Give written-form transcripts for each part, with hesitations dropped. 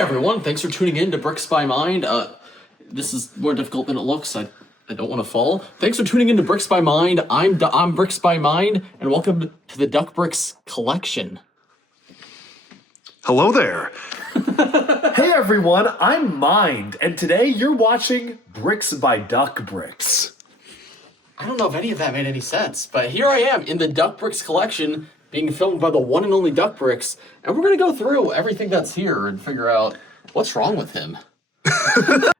everyone, thanks for tuning in to Bricks by Mind. This is more difficult than it looks. I don't want to fall. Thanks for tuning in to Bricks by Mind. I'm Bricks by Mind, and welcome to the DuckBricks collection. Hello there. Hey everyone, I'm Mind, and today you're watching Bricks by DuckBricks. I don't know if any of that made any sense, but here I am in the DuckBricks collection, being filmed by the one and only DuckBricks, and we're going to go through everything that's here and figure out what's wrong with him.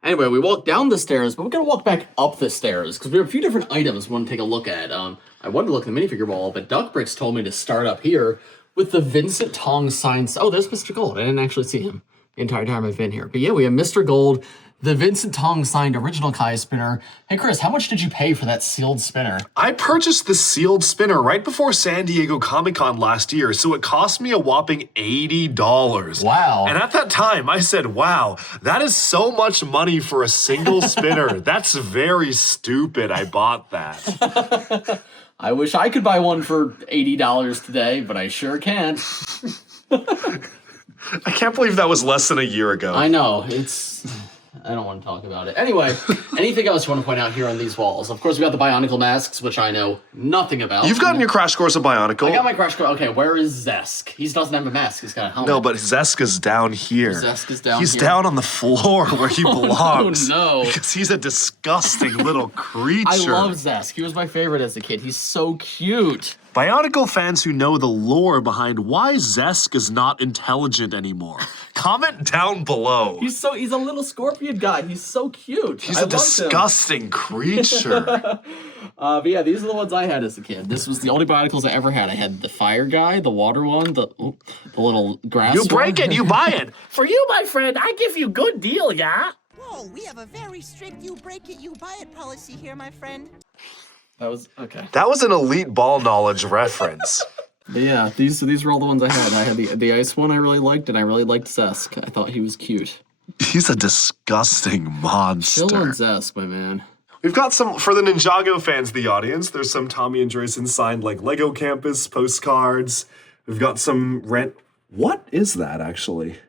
Anyway, we walked down the stairs, but we're going to walk back up the stairs, because we have a few different items we want to take a look at. I wanted to look at the minifigure wall, but DuckBricks told me to start up here with the Vincent Tong signs. Oh, there's Mr. Gold. I didn't actually see him the entire time I've been here. But yeah, we have Mr. Gold, the Vincent Tong signed original Kai spinner. Hey, Chris, how much did you pay for that sealed spinner? I purchased the sealed spinner right before San Diego Comic-Con last year, so it cost me a whopping $80. Wow. And at that time, I said, wow, that is so much money for a single spinner. That's very stupid. I bought that. I wish I could buy one for $80 today, but I sure can't. I can't believe that was less than a year ago. I know, I don't want to talk about it. Anyway, anything else you want to point out here on these walls? Of course, we got the Bionicle masks, which I know nothing about. You've gotten your crash course of Bionicle. I got my crash course. Okay, where is Zesk? He doesn't have a mask. He's got a helmet. No, but Zesk is down here. Zesk is down He's here. down on the floor where he belongs. Oh, no. Because he's a disgusting little creature. I love Zesk. He was my favorite as a kid. He's so cute. Bionicle fans who know the lore behind why Zesk is not intelligent anymore, comment down below. He's a little scorpion guy. He's so cute. He's a disgusting creature. But yeah, these are the ones I had as a kid. This was the only Bionicles I ever had. I had the fire guy, the water one, the little grass You break one. it, you buy it. For you, my friend, I give you good deal, yeah? Whoa, we have a very strict you break it, you buy it policy here, my friend. That was, okay. That was an elite ball knowledge reference. But yeah, these were all the ones I had. I had the ice one I really liked, and I really liked Zesk. I thought he was cute. He's a disgusting monster. Chill on Zesk, my man. We've got some, for the Ninjago fans, the audience, there's some Tommy and Joyson signed like Lego Campus postcards. We've got some What is that actually?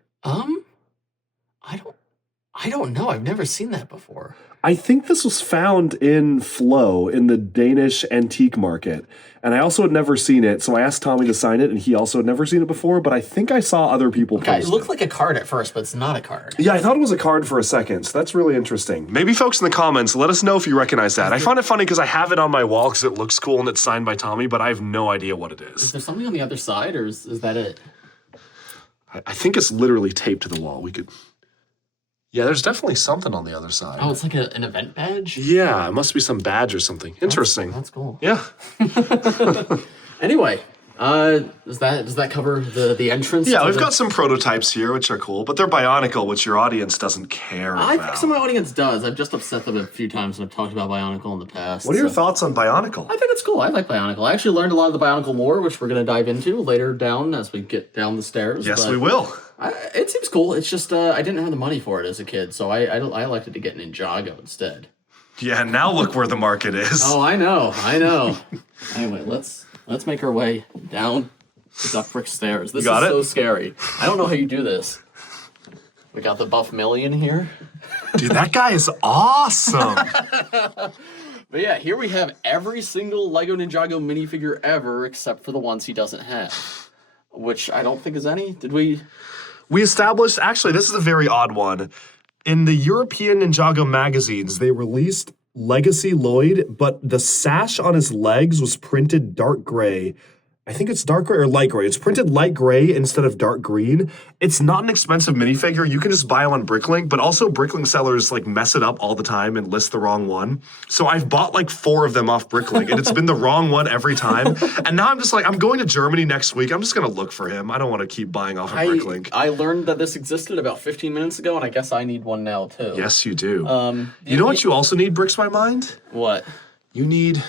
I don't know. I've never seen that before. I think this was found in Flow in the Danish antique market. And I also had never seen it, so I asked Tommy to sign it, and he also had never seen it before, but I think I saw other people Okay, post it looked like a card at first, but it's not a card. Yeah, I thought it was a card for a second, so that's really interesting. Maybe folks in the comments, let us know if you recognize that. I find it funny because I have it on my wall because it looks cool and it's signed by Tommy, but I have no idea what it Is is. there something on the other side, or is that it? I think it's literally taped to the wall. We could... Yeah, there's definitely something on the other side. Oh, it's like an event badge? Yeah, it must be some badge or something. Interesting. That's cool. Yeah. Anyway, does that cover the entrance? Yeah, to we've the- got some prototypes here, which are cool, but they're Bionicle, which your audience doesn't care I about. think some of my audience does. I've just upset them a few times when I've talked about Bionicle in the past. What are your so- thoughts on Bionicle? I think it's cool. I like Bionicle. I actually learned a lot of the Bionicle lore, which we're going to dive into later down as we get down the stairs. Yes, but we will. it seems cool. It's just I didn't have the money for it as a kid, so I elected to get Ninjago instead. Yeah, now look where the market is. Oh, I know. Anyway, let's make our way down the DuckBricks stairs. This is got it? so scary. I don't know how you do this. We got the Buff Million here. Dude, that guy is awesome. But yeah, here we have every single LEGO Ninjago minifigure ever, except for the ones he doesn't have. Which I don't think is any. Did we? We established, actually, this is a very odd one. In the European Ninjago magazines, they released Legacy Lloyd, but the sash on his legs was printed dark gray. I think it's dark gray or light gray. It's printed light gray instead of dark green. It's not an expensive minifigure. You can just buy them on Bricklink, but also Bricklink sellers like mess it up all the time and list the wrong one. So I've bought like 4 of them off Bricklink and it's been the wrong one every time. And now I'm just like, I'm going to Germany next week. I'm just going to look for him. I don't want to keep buying off of Bricklink. I learned that this existed about 15 minutes ago, and I guess I need one now too. Yes, you do. You know what you also need, Bricks by Mind? What? You need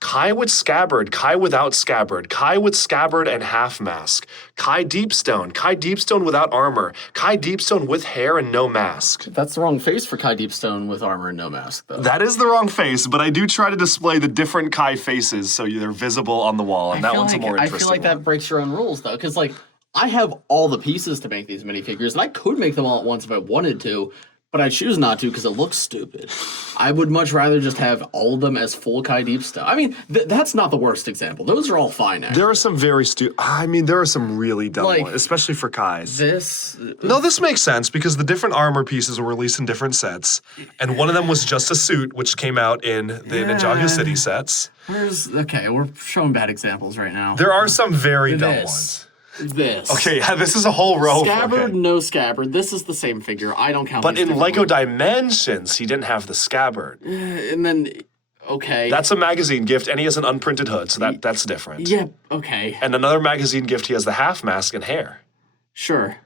Kai with Scabbard, Kai without Scabbard, Kai with Scabbard and half mask, Kai Deepstone without armor, Kai Deepstone with hair and no mask. That's the wrong face for Kai Deepstone with armor and no mask, though. That is the wrong face, but I do try to display the different Kai faces so they're visible on the wall, and that one's a more interesting I feel like that breaks your own rules, though, because, like, I have all the pieces to make these minifigures, and I could make them all at once if I wanted to, but I choose not to because it looks stupid. I would much rather just have all of them as full Kai Deep stuff. I mean, that's not the worst example. Those are all fine, actually. There are some very there are some really dumb Like, ones, especially for Kai's. No, This makes sense because the different armor pieces were released in different sets, and one of them was just a suit, which came out in the Ninjago City sets. Okay, we're showing bad examples right now. There are some very dumb ones. Okay, yeah, this is a whole row. Scabbard, no scabbard. This is the same figure. I don't count. But these in LEGO differently. Dimensions, he didn't have the scabbard. And then, okay. That's a magazine gift, and he has an unprinted hood, so that's different. Yeah, okay. And another magazine gift, he has the half mask and hair. Sure.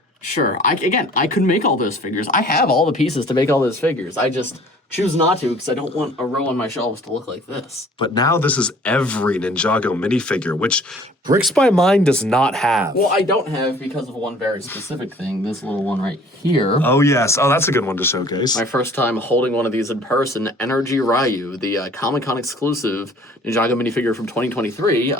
I could make all those figures. I have all the pieces to make all those figures. I just choose not to because I don't want a row on my shelves to look like this. But now this is every Ninjago minifigure, which Bricks by Mine does not have. Well, I don't have because of one very specific thing. This little one right here. Oh, yes. Oh, that's a good one to showcase. My first time holding one of these in person, Energy Ryu, the Comic-Con exclusive Ninjago minifigure from 2023.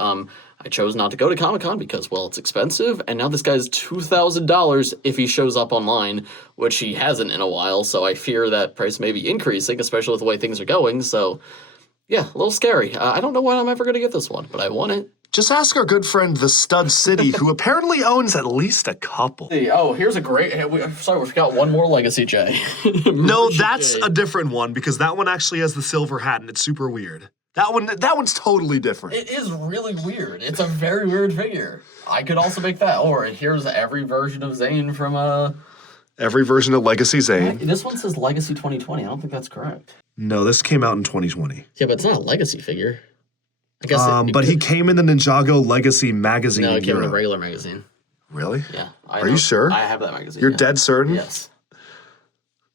I chose not to go to Comic-Con because, well, it's expensive, and now this guy's $2,000 if he shows up online, which he hasn't in a while, so I fear that price may be increasing, especially with the way things are going, so, yeah, a little scary. I don't know when I'm ever going to get this one, but I want it. Just ask our good friend, the Stud City, who apparently owns at least a couple. Oh, here's a great... Sorry, we forgot one more Legacy J. No, that's a different one, because that one actually has the silver hat, and it's super weird. That one's totally different. It is really weird. It's a very weird figure. I could also make that. Or here's every version of Zane from Every version of Legacy Zane. This one says Legacy 2020. I don't think that's correct. No, this came out in 2020. Yeah, but it's not a Legacy figure. I guess. But he came in the Ninjago Legacy magazine. No, in it came in a Europe. regular magazine. Really? Yeah. Are you sure? I have that magazine. You're dead certain? Yes.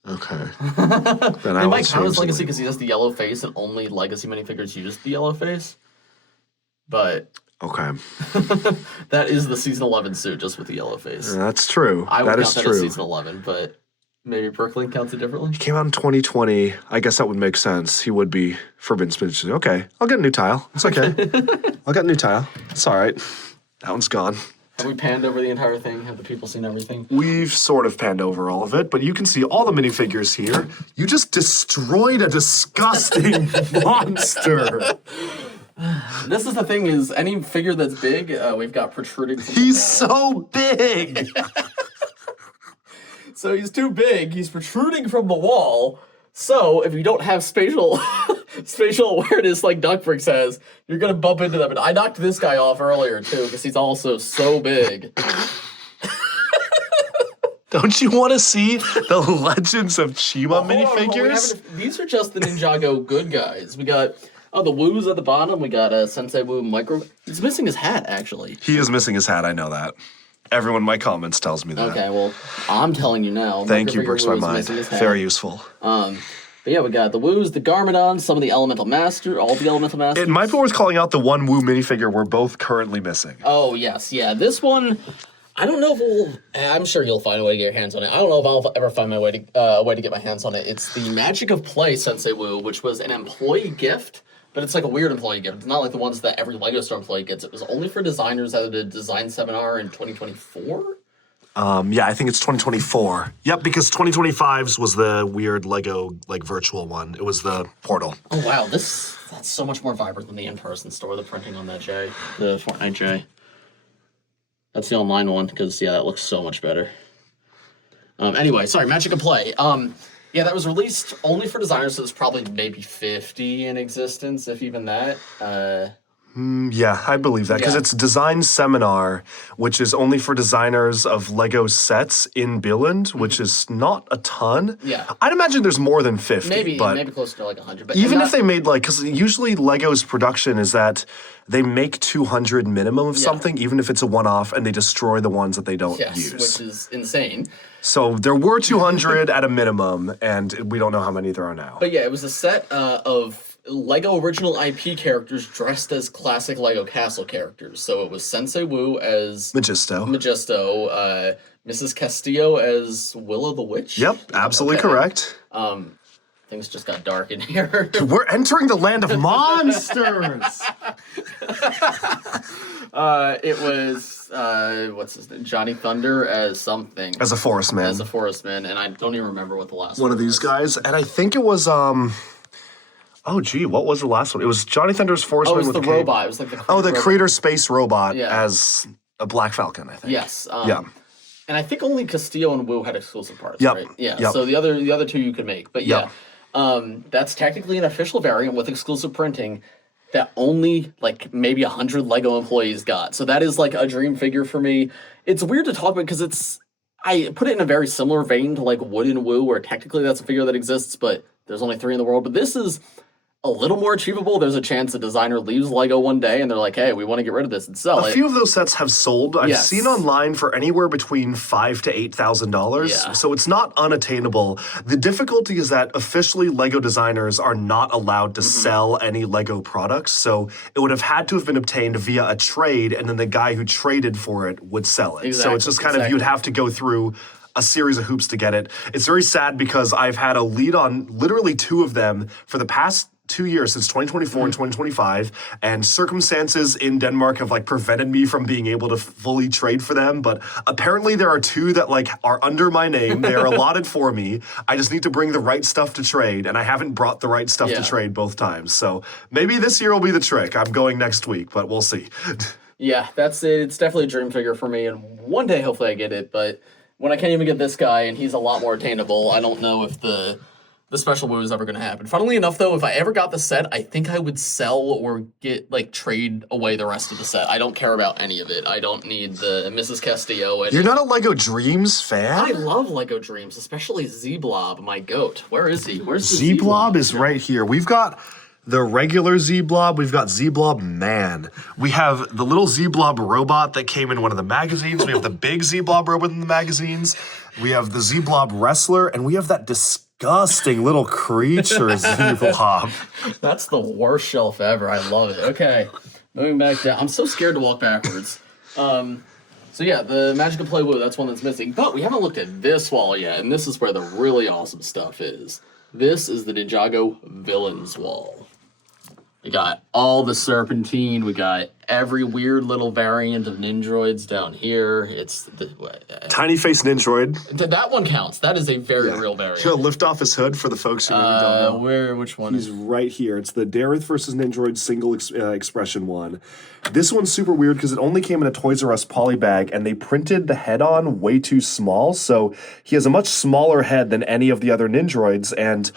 Okay. Then I It will might count change as the Legacy label. because he has the yellow face and only Legacy minifigures use the yellow face. But Okay. that is the season 11 suit just with the yellow face. That's true. I would That count is that true. as season 11, but maybe Brooklyn counts it differently. Came out in 2020. I guess that would make sense. He would be Forbidden Spinach. Okay. I'll get a new tile. It's okay. I'll get a new tile. It's all right. That one's gone. Have we panned over the entire thing? Have the people seen everything? We've sort of panned over all of it, but you can see all the minifigures here. You just destroyed a disgusting monster. This is the thing: is any figure that's big, we've got protruding. From He's the wall. so big. So he's too big. He's protruding from the wall. So if you don't have spatial awareness like DuckBricks has, you're gonna bump into them. And I knocked this guy off earlier too because he's also so big. Don't you want to see the Legends of Chima minifigures? These are just the Ninjago good guys. We got the Woos at the bottom. We got Sensei Woo Micro. He's missing his hat actually. He is missing his hat. I know that. Everyone in my comments tells me that. Okay, well, I'm telling you now. Thank you, Microfigure Bricks by Woo is Mind. missing his hat. Very useful. But yeah, we got the Woos, the Garmadons, some of the Elemental Master, all the Elemental Masters. It might be worth calling out the one Woo minifigure we're both currently missing. Oh, yes, yeah. This one, I don't know if I'm sure you'll find a way to get your hands on it. I don't know if I'll ever find my way to way to get my hands on it. It's the Magic of Play Sensei Woo, which was an employee gift, but it's like a weird employee gift. It's not like the ones that every LEGO store employee gets. It was only for designers at a design seminar in 2024. Yeah, I think it's 2024. Yep, because 2025's was the weird Lego virtual one. It was the portal. Oh wow, that's so much more vibrant than the in-person store. The printing on that J, the Fortnite J. That's the online one because yeah, that looks so much better. Anyway, sorry, Magic of Play. Yeah, that was released only for designers, so there's probably maybe 50 in existence, if even that. Yeah, I believe that because Yeah. it's Design Seminar, which is only for designers of Lego sets in Billund, which is not a ton. Yeah. I'd imagine there's more than 50. Maybe but closer to like 100. But even not- if they made because usually Lego's production is that they make 200 minimum of something, even if it's a one-off, and they destroy the ones that they don't yes, use. which is insane. So there were 200 at a minimum, and we don't know how many there are now. But yeah, it was a set of Lego original IP characters dressed as classic Lego Castle characters. So it was Sensei Woo as Magisto. Mrs. Castillo as Willow the Witch. Yep, absolutely Okay. correct. Things just got dark in here. We're entering the land of monsters. It was what's his name? Johnny Thunder as something. As a forest man. As a forest man, and I don't even remember what the last One of these guys, and I think it was oh gee, what was the last one? It was Johnny Thunder's forest Oh, it man was with the a cape. robot. It was like the The Creator Space Robot Yeah. as a Black Falcon, I think. Yes. Yeah. And I think only Castillo and Wu had exclusive parts, Yep. right? Yeah. Yep. So the other two you could make, but Yep. that's technically an official variant with exclusive printing that only like maybe 100 Lego employees got. So that is like a dream figure for me. It's weird to talk about because I put it in a very similar vein to like Wood and Woo, where technically that's a figure that exists, but there's only 3 in the world. But this is a little more achievable. There's a chance a designer leaves Lego one day and they're like, hey, we want to get rid of this and sell it. A few of those sets have sold. I've Yes. seen online for anywhere between $5,000 to $8,000. Yeah. So it's not unattainable. The difficulty is that officially Lego designers are not allowed to sell any Lego products. So it would have had to have been obtained via a trade, and then the guy who traded for it would sell it. So it's just kind of, you'd have to go through a series of hoops to get it. It's very sad because I've had a lead on literally 2 of them for the past 2 years, since 2024 and 2025, and circumstances in Denmark have like prevented me from being able to fully trade for them. But apparently there are 2 that like are under my name. They are allotted for me. I just need to bring the right stuff to trade, and I haven't brought the right stuff to trade both times. So maybe this year will be the trick. I'm going next week, but we'll see. Yeah, that's it. It's definitely a dream figure for me, and one day hopefully I get it, but when I can't even get this guy and he's a lot more attainable, I don't know if the special move is ever going to happen. Funnily enough, though, if I ever got the set, I think I would sell or trade away the rest of the set. I don't care about any of it. I don't need the Mrs. Castillo. You're not a Lego Dreams fan? I love Lego Dreams, especially Z-Blob, my goat. Where is he? Where's the Z-Blob is right here. We've got the regular Z-Blob. We've got Z-Blob Man. We have the little Z-Blob robot that came in one of the magazines. We have the big Z-Blob robot in the magazines. We have the Z-Blob wrestler, and we have that disgusting little creature Z-Blob. That's the worst shelf ever. I love it. Okay, moving back down. I'm so scared to walk backwards. So yeah, the Magical Play Woo, that's one that's missing. But we haven't looked at this wall yet, and this is where the really awesome stuff is. This is the Ninjago Villains wall. We got all the Serpentine. We got every weird little variant of Ninjroids down here. It's the Tiny face Ninjroid. that one counts. That is a very real variant. Should I lift off his hood for the folks who maybe don't know? Which one? He's right here. It's the Dareth versus Ninjroid single expression one. This one's super weird because it only came in a Toys R Us poly bag, and they printed the head on way too small. So he has a much smaller head than any of the other Ninjroids, and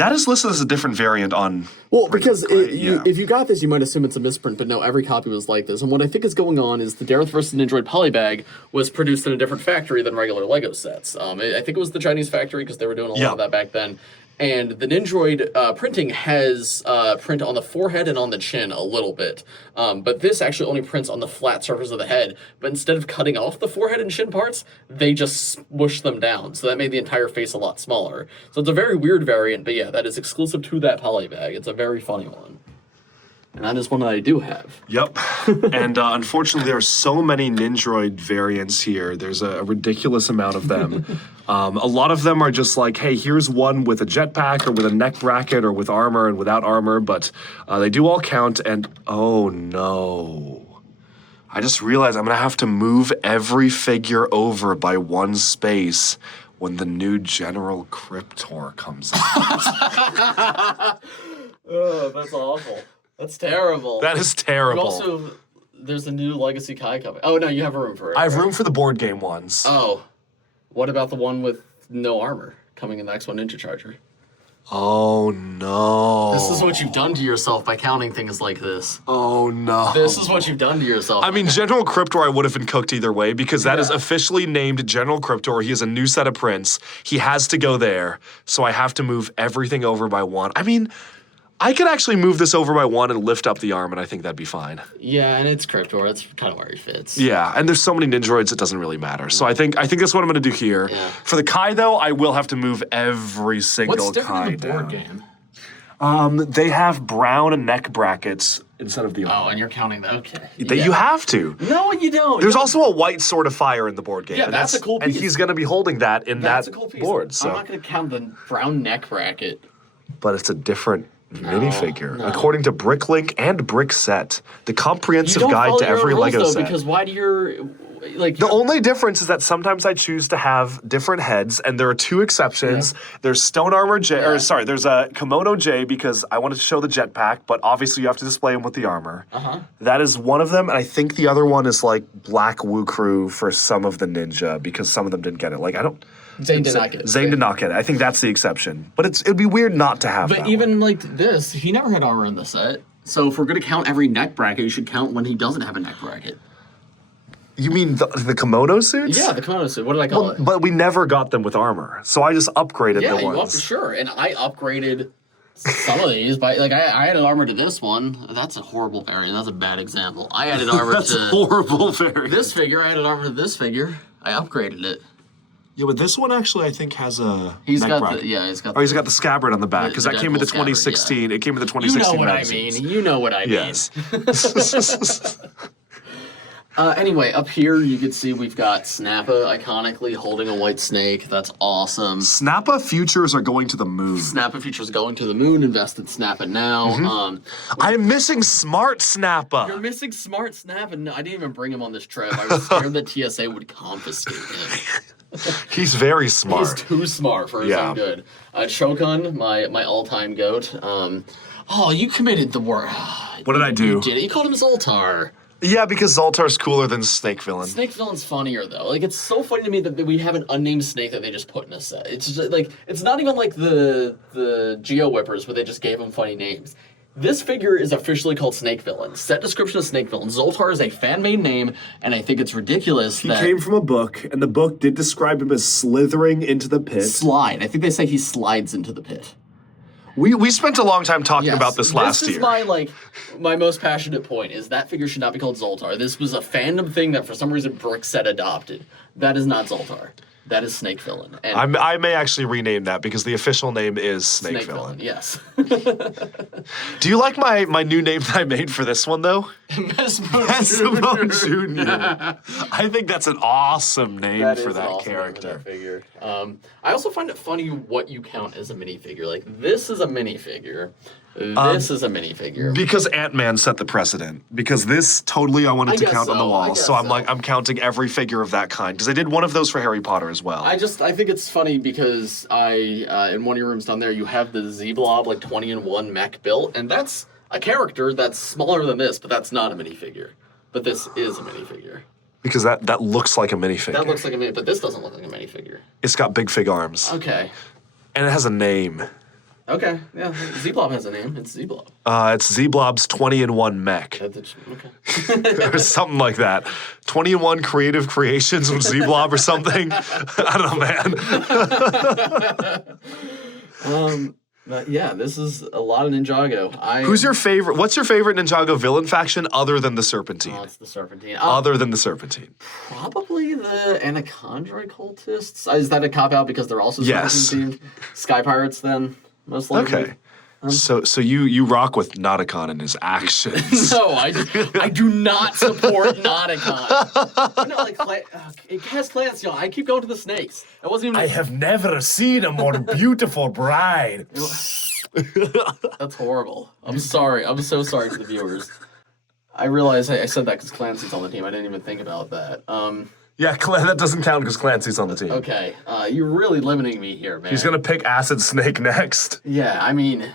That is listed as a different variant on... Well, because if you got this, you might assume it's a misprint, but no, every copy was like this. And what I think is going on is the Dareth vs. Ninjroid polybag was produced in a different factory than regular Lego sets. I think it was the Chinese factory because they were doing a lot of that back then. And the Ninjroid printing has print on the forehead and on the chin a little bit. But this actually only prints on the flat surface of the head. But instead of cutting off the forehead and chin parts, they just smush them down. So that made the entire face a lot smaller. So it's a very weird variant, but yeah, that is exclusive to that polybag. It's a very funny one. And that is one that I do have. Yep. And unfortunately, there are so many Ninjroid variants here. There's a ridiculous amount of them. A lot of them are just like, hey, here's one with a jetpack or with a neck bracket or with armor and without armor, but they do all count. And oh no. I just realized I'm going to have to move every figure over by one space when the new General Cryptor comes out. Oh, that's awful. That's terrible. That is terrible. Also, there's a new Legacy Kai coming. Oh, no, you have room for it. I have room for the board game ones. Oh. What about the one with no armor coming in the X1 Ninja Charger? Oh, no. This is what you've done to yourself by counting things like this. Oh, no. This is what you've done to yourself. I mean, General Cryptor I would have been cooked either way because that is officially named General Cryptor. He has a new set of prints. He has to go there, so I have to move everything over by one. I mean... I could actually move this over by one and lift up the arm, and I think that'd be fine. Yeah, and it's Cryptor. That's kind of where he fits. Yeah, and there's so many Ninjroids, it doesn't really matter. So I think that's what I'm going to do here. Yeah. For the Kai, though, I will have to move every single What's different Kai in the board down. game? They have brown neck brackets instead of the arm. Oh, and you're counting that. Okay. You have to. No, you don't. There's also a white sword of fire in the board game. Yeah, and that's a cool piece. And he's going to be holding that in That's that a cool piece. board. So. I'm not going to count the brown neck bracket. but it's a different minifigure. According to Bricklink and Brickset, the comprehensive guide to every LEGO set. Because why do your The only difference is that sometimes I choose to have different heads, and there are two exceptions. There's Stone Armor J, or sorry, there's a Kimono J because I wanted to show the jetpack, but obviously you have to display him with the armor. That is one of them, and I think the other one is like Black Woo Crew for some of the ninja because some of them didn't get it. Like Zane did not get it. Zane did not get it. I think that's the exception. But it'd be weird not to have that. But even like this, he never had armor in the set. So if we're gonna count every neck bracket, you should count when he doesn't have a neck bracket. You mean the kimono suits? Yeah, the kimono suit. What did I call it? But we never got them with armor, so I just upgraded the ones. Sure, and I upgraded some of these by I added armor to this one. That's a horrible variant. That's a bad example. I added armor That's to horrible variant. this figure. I added armor to this figure. I upgraded it. Yeah, but this one actually I think has a He's neck got bracket. he's got. Oh, he's got the scabbard on the back because that came in the Deadpool scabbard, 2016. It came in the You 2016 know what magazines. I mean. You know what I mean. Yes. Anyway, up here you can see we've got Snappa iconically holding a white snake. That's awesome. Snappa futures are going to the moon. Snappa features going to the moon. Invest in Snappa now. I'm missing Smart Snappa. You're missing Smart Snappa. No, I didn't even bring him on this trip. I was scared that TSA would confiscate him. He's very smart. He's too smart for his own good. Shogun, my all-time goat. You committed the work. What did I do? You did it. You called him Zoltar. Yeah, because Zoltar's cooler than Snake Villain. Snake Villain's funnier though. Like it's so funny to me that we have an unnamed snake that they just put in a set. It's just like it's not even like the Geo Whippers where they just gave him funny names. This figure is officially called Snake Villain. Set description of Snake Villain. Zoltar is a fan-made name, and I think it's ridiculous He came from a book, and the book did describe him as slithering into the pit. Slide. I think they say he slides into the pit. We spent a long time talking about this last year. This is my most passionate point is that figure should not be called Zoltar. This was a fandom thing that for some reason Brickset adopted. That is not Zoltar. That is Snake Villain. And I may actually rename that because the official name is Snake Villain. Yes. Do you like my new name that I made for this one though? Mesmo Jr. I think that's an awesome name for that character. Figure. I also find it funny what you count as a minifigure. Like this is a minifigure. This is a minifigure. Because Ant-Man set the precedent. Because this totally I wanted to count on the wall. So I'm counting every figure of that kind. Because I did one of those for Harry Potter as well. I think it's funny because in one of your rooms down there you have the Z-Blob 20-in-1 mech built, and that's a character that's smaller than this, but that's not a minifigure. But this is a minifigure. Because that looks like a minifigure. That looks like a minifigure, but this doesn't look like a minifigure. It's got big fig arms. Okay. And it has a name. Okay, yeah. Z-Blob has a name. It's Z-Blob. It's Z-Blob's 20-in-1 mech. Okay. Or something like that. 20-in-1 creative creations with Z-Blob or something. I don't know, man. But yeah, this is a lot of Ninjago. Who's your favorite? What's your favorite Ninjago villain faction other than the Serpentine? Oh, it's the Serpentine. Other than the Serpentine. Probably the Anachondra cultists. Is that a cop-out because they're also Yes. Serpentine themed? Sky Pirates then, most likely. Okay. So you rock with Nauticon and his actions. No, I do not support Nauticon. No, it has Clancy. I keep going to the snakes. It wasn't even. I have never seen a more beautiful bride. That's horrible. I'm sorry. I'm so sorry to the viewers. I realize I said that because Clancy's on the team. I didn't even think about that. Yeah, that doesn't count because Clancy's on the team. Okay, you're really limiting me here, man. He's gonna pick Acid Snake next. Yeah, I mean.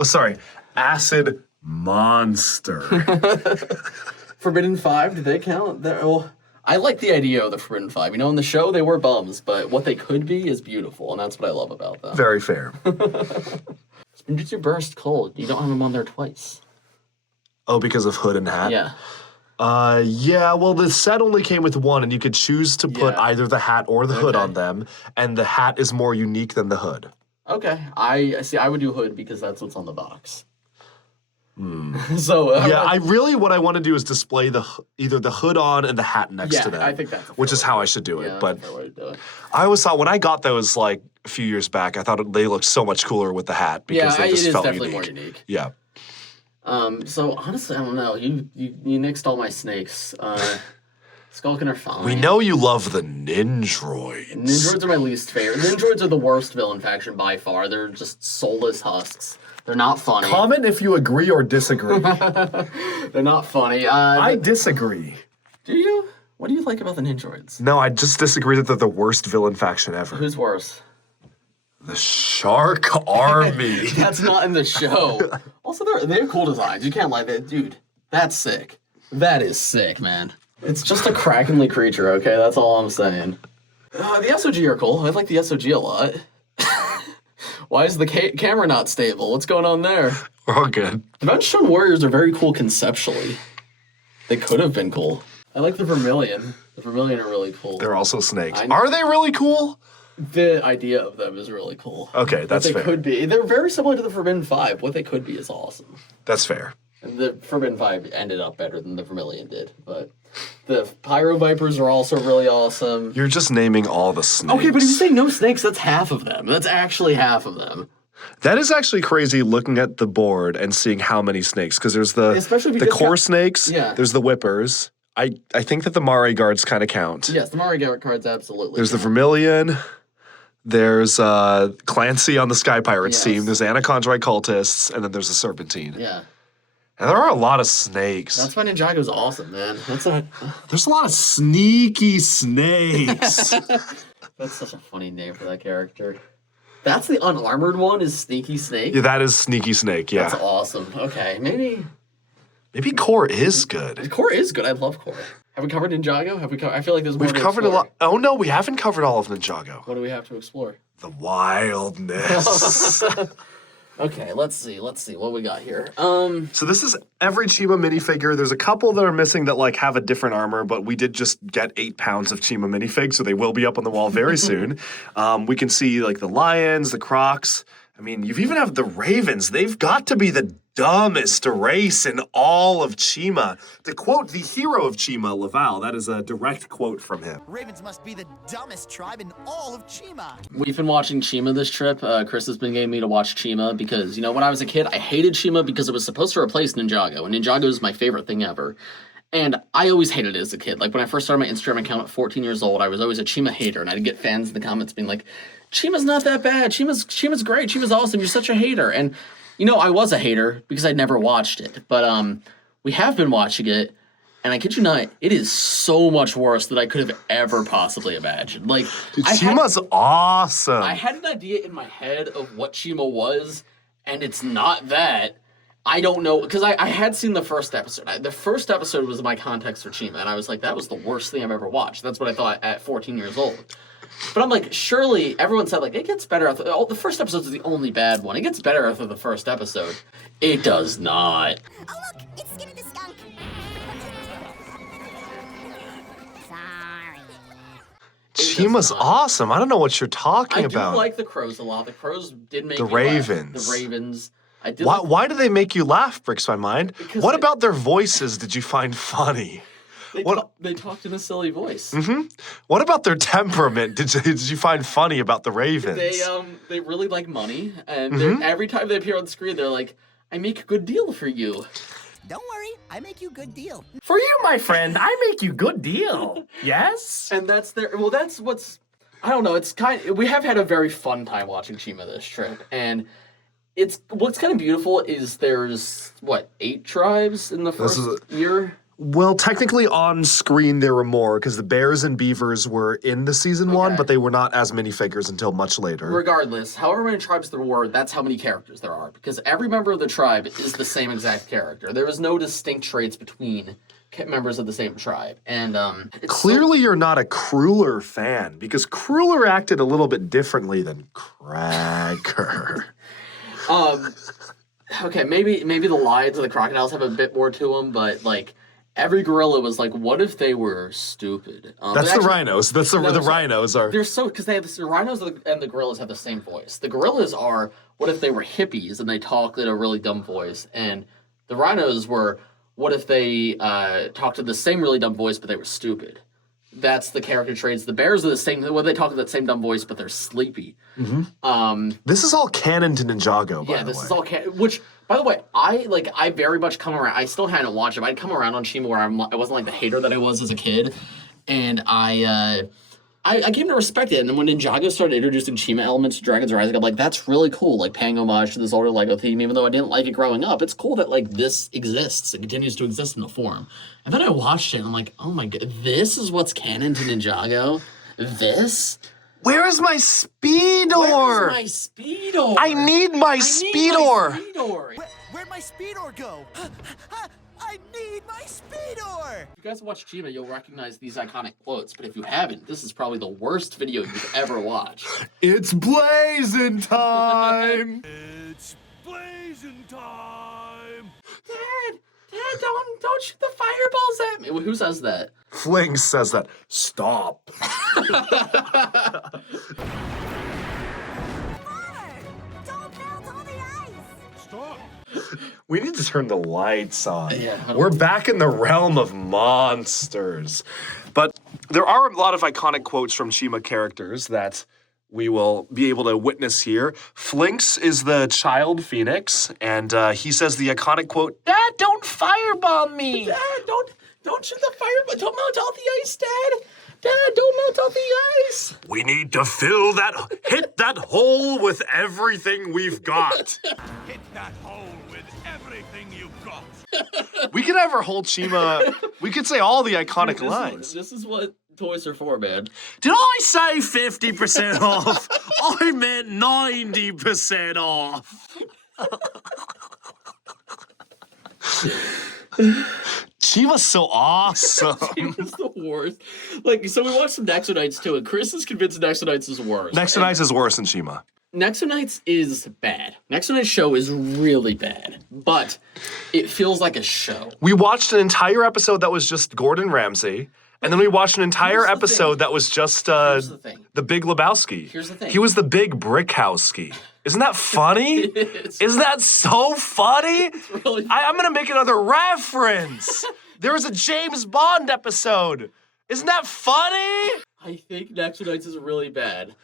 Oh, sorry. Acid Monster. Forbidden 5, do they count? Well, I like the idea of the Forbidden 5. You know, in the show, they were bums, but what they could be is beautiful, and that's what I love about them. Very fair. Spinjitzu Burst Cold. You don't have them on there twice. Oh, because of hood and hat? Yeah. Yeah, well, the set only came with one, and you could choose to put either the hat or the hood on them, and the hat is more unique than the hood. Okay, I see. I would do hood because that's what's on the box. So what I want to do is display either the hood on and the hat next to them. I think that's which is how I should do it. Yeah, but that's a fair way to do it. I always thought when I got those a few years back, I thought they looked so much cooler with the hat because they just felt definitely unique. more unique. Yeah. So honestly, I don't know. You nixed all my snakes. Skulkin are fine. We know you love the Ninjroids. Ninjroids are my least favorite. Ninjroids are the worst villain faction by far. They're just soulless husks. They're not funny. Comment if you agree or disagree. They're not funny. I disagree. Do you? What do you like about the Ninjroids? No, I just disagree that they're the worst villain faction ever. Who's worse? The Shark Army. That's not in the show. Also, they have cool designs. You can't like that. Dude, that's sick. That is sick, man. It's just a crackingly creature, okay? That's all I'm saying. The SOG are cool. I like the SOG a lot. Why is the camera not stable? What's going on there? We're all good. Dimension Stone Warriors are very cool conceptually. They could have been cool. I like the Vermilion. The Vermilion are really cool. They're also snakes. Are they really cool? The idea of them is really cool. Okay, that's what they fair. could be. They're very similar to the Forbidden Five. What they could be is awesome. That's fair. And the Forbidden Five ended up better than the Vermilion did, but the Pyro Vipers are also really awesome. You're just naming all the snakes. Okay, but if you say no snakes, that's half of them. That's actually half of them. That is actually crazy looking at the board and seeing how many snakes, because there's Especially if you the just core got- snakes, Yeah. there's the whippers. I think that the Mare guards kind of count. Yes, the Mario Garrett cards absolutely. There's the Vermilion. There's Clancy on the Sky Pirates Yes. team. There's Anacondrite cultists, and then there's the Serpentine. Yeah. And there are a lot of snakes. That's why Ninjago's awesome, man. There's a lot of sneaky snakes. That's such a funny name for that character. That's the unarmored one, is Sneaky Snake? Yeah, that is Sneaky Snake, yeah. That's awesome. Okay, maybe Core is good. Core is good. I love Core. Have we covered Ninjago? I feel like there's more We've to covered a explore. lot. Oh no, we haven't covered all of Ninjago. What do we have to explore? The wildness. Okay, let's see what we got here. So this is every Chima minifigure. There's a couple that are missing that like have a different armor, but we did just get 8 pounds of Chima minifigs, so they will be up on the wall very soon. We can see like the lions, the crocs. I mean, you've even have the ravens. They've got to be the dumbest race in all of Chima. To quote the hero of Chima, Laval, that is a direct quote from him. Ravens must be the dumbest tribe in all of Chima. We've been watching Chima this trip. Chris has been getting me to watch Chima because, when I was a kid, I hated Chima because it was supposed to replace Ninjago, and Ninjago is my favorite thing ever. And I always hated it as a kid. Like, when I first started my Instagram account at 14 years old, I was always a Chima hater, and I'd get fans in the comments being like, Chima's not that bad. Chima's great. Chima's awesome. You're such a hater. And, I was a hater because I'd never watched it. But we have been watching it, and I kid you not, it is so much worse than I could have ever possibly imagined. Like, Chima's awesome. I had an idea in my head of what Chima was, and it's not that. I don't know, because I had seen the first episode. The first episode was my context for Chima, and I was like, that was the worst thing I've ever watched. That's what I thought at 14 years old. But I'm like, surely, everyone said, like, it gets better after, the first episode is the only bad one. It gets better after the first episode. It does not. Oh, look, it's Skinny the skunk. Sorry. Chima's awesome. I don't know what you're talking I do about. like the crows a lot. The crows did make The me laugh. ravens. The ravens. I did Why, like- why do they make you laugh, Bricks My Mind? Because What they- about their voices did you find funny? They talked in a silly voice. What about their temperament did you find funny about the ravens? They really like money, and every time they appear on the screen, they're like, "I make a good deal for you." Don't worry, I make you a good deal. For you, my friend, I make you good deal. Yes? And that's that's what's, I don't know. It's we have had a very fun time watching Chima this trip, and what's kind of beautiful is there's 8 tribes in the first year. Well, technically on screen there were more because the bears and beavers were in the season 1, but they were not as minifigures until much later. Regardless, however many tribes there were, that's how many characters there are, because every member of the tribe is the same exact character. There is no distinct traits between members of the same tribe, and Clearly you're not a Crueler fan because Crueler acted a little bit differently than Cracker. Okay, maybe the lions and the crocodiles have a bit more to them, but every gorilla was like, what if they were stupid? That's the rhinos. That's the rhinos are. They're so, because they have the rhinos and the gorillas have the same voice. The gorillas are, what if they were hippies and they talk in a really dumb voice? And the rhinos were, what if they talked in the same really dumb voice, but they were stupid? That's the character traits. The bears are the same, they talk in that same dumb voice, but they're sleepy. This is all canon to Ninjago, by the way. This is all which, by the way, I very much come around. I still hadn't watched it, but I'd come around on Chima where I wasn't like the hater that I was as a kid. and I came to respect it. And then when Ninjago started introducing Chima elements to Dragon's Rising, I'm like, that's really cool. Like paying homage to this older LEGO theme, even though I didn't like it growing up. It's cool that like this exists. It continues to exist in the form. And then I watched it and I'm like, oh my god, this is what's canon to Ninjago? This? Where is my Speedor? Where's my Speedor? I need my Speedor. Where'd my Speedor go? I need my Speedor! If you guys watch Chima, you'll recognize these iconic quotes, but if you haven't, this is probably the worst video you've ever watched. It's blazing time. It's blazing time. Dad, don't shoot the fireballs at me. Well, who says that? Fling says that. Stop. Don't melt all the ice! Stop. We need to turn the lights on. Yeah. We're back in the realm of monsters. But there are a lot of iconic quotes from Chima characters that we will be able to witness here. Flinks is the child phoenix, and he says the iconic quote, "Dad, don't firebomb me." Dad, don't shoot the fireball. Don't melt all the ice, Dad. Dad, don't melt all the ice. We need to hit that hole with everything we've got. Hit that hole with everything you've got. We could have our whole Chima, we could say all the iconic lines. This is what toys are for, man. Did I say 50% off? I meant 90% off. Chima's so awesome. He was the worst. Like, so we watched some Nexo Nights too, and Chris is convinced Nexo Nights is worse. Nexo Nights is worse than Chima. Nexo Nights is bad. Nexo Nights show is really bad, but it feels like a show. We watched an entire episode that was just Gordon Ramsay, and then we watched an entire Here's the episode thing. that was just Here's the thing. the Big Lebowski. Here's the thing. He was the Big Brickhowski. Isn't that funny? It's Isn't that so funny? really I'm gonna make another reference. There was a James Bond episode. Isn't that funny? I think Nexo Nights is really bad,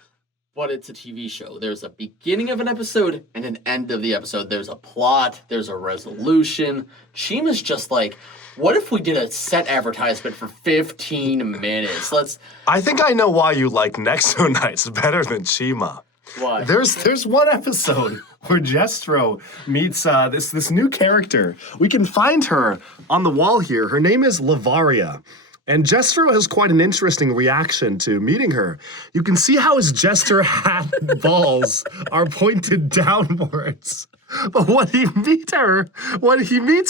but it's a TV show. There's a beginning of an episode and an end of the episode. There's a plot, there's a resolution. Chima's just like, what if we did a set advertisement for 15 minutes? I think I know why you like Nexo Nights better than Chima. Why? There's one episode where Jestro meets this new character. We can find her on the wall here. Her name is Lavaria. And Jestro has quite an interesting reaction to meeting her. You can see how his Jester hat balls are pointed downwards. But when he meets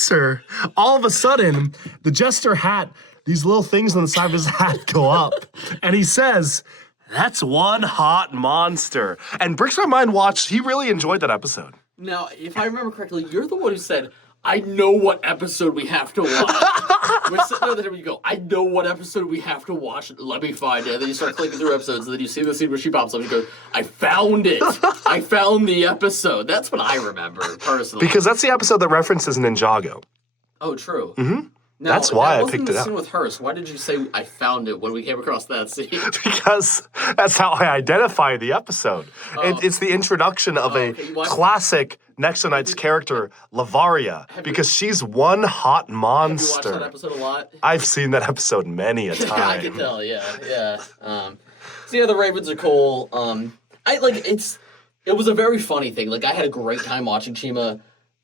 her, all of a sudden, the Jester hat, these little things on the side of his hat go up. And he says, "That's one hot monster." And Bricks My Mind watched, he really enjoyed that episode. Now, if I remember correctly, you're the one who said, I know what episode we have to watch. We're sitting there and you go, I know what episode we have to watch. Let me find it. And then you start clicking through episodes, and then you see the scene where she pops up and you go, I found it. I found the episode. That's what I remember, personally. Because that's the episode that references Ninjago. Oh, true. Mm-hmm. Now, That's why I wasn't picked the it up. scene with her, so why did you say I found it when we came across that scene? Because that's how I identify the episode. It's the introduction of a okay. What? classic Nexo Nights character, Lavaria, because she's one hot Have you monster. watched that episode a lot? I've seen that episode many a time. I can tell, yeah. So yeah, the Ravens are cool. It was a very funny thing. Like, I had a great time watching Chima.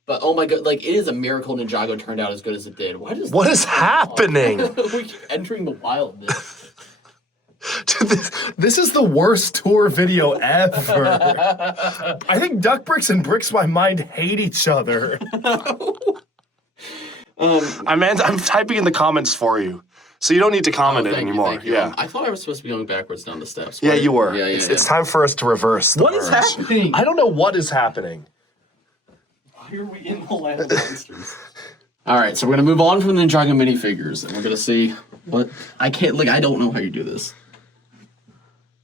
But oh my god, like, it is a miracle Ninjago turned out as good as it did. What is happening? We keep entering the wildness. This is the worst tour video ever. I think DuckBricks and Bricks My Mind hate each other. I'm typing in the comments for you. So you don't need to comment it anymore. Thank you. Yeah. I thought I was supposed to be going backwards down the steps. Yeah, you were. Yeah, It's time for us to reverse the What is merge. happening? I don't know what is happening. Why are we in the land of monsters? All right, so we're gonna move on from the Ninjago minifigures, and we're gonna see what I don't know how you do this.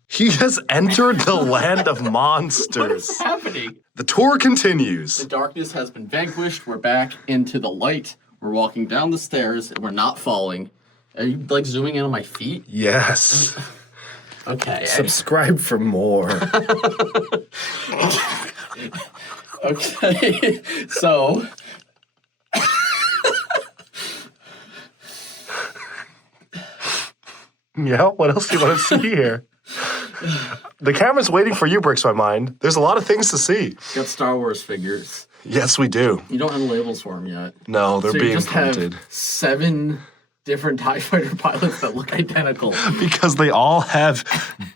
He has entered the land of What monsters. is happening? The tour continues. The darkness has been vanquished. We're back into the light. We're walking down the stairs, and we're not falling. Are you like zooming in on my feet? Yes. Okay. Subscribe for more. Okay. So. Yeah, what else do you want to see here? The camera's waiting for you, Bricks My Mind. There's a lot of things to see. Got Star Wars figures. Yes, we do. You don't have labels for them yet. No, they're So you being just printed. have 7 different TIE Fighter pilots that look identical. Because they all have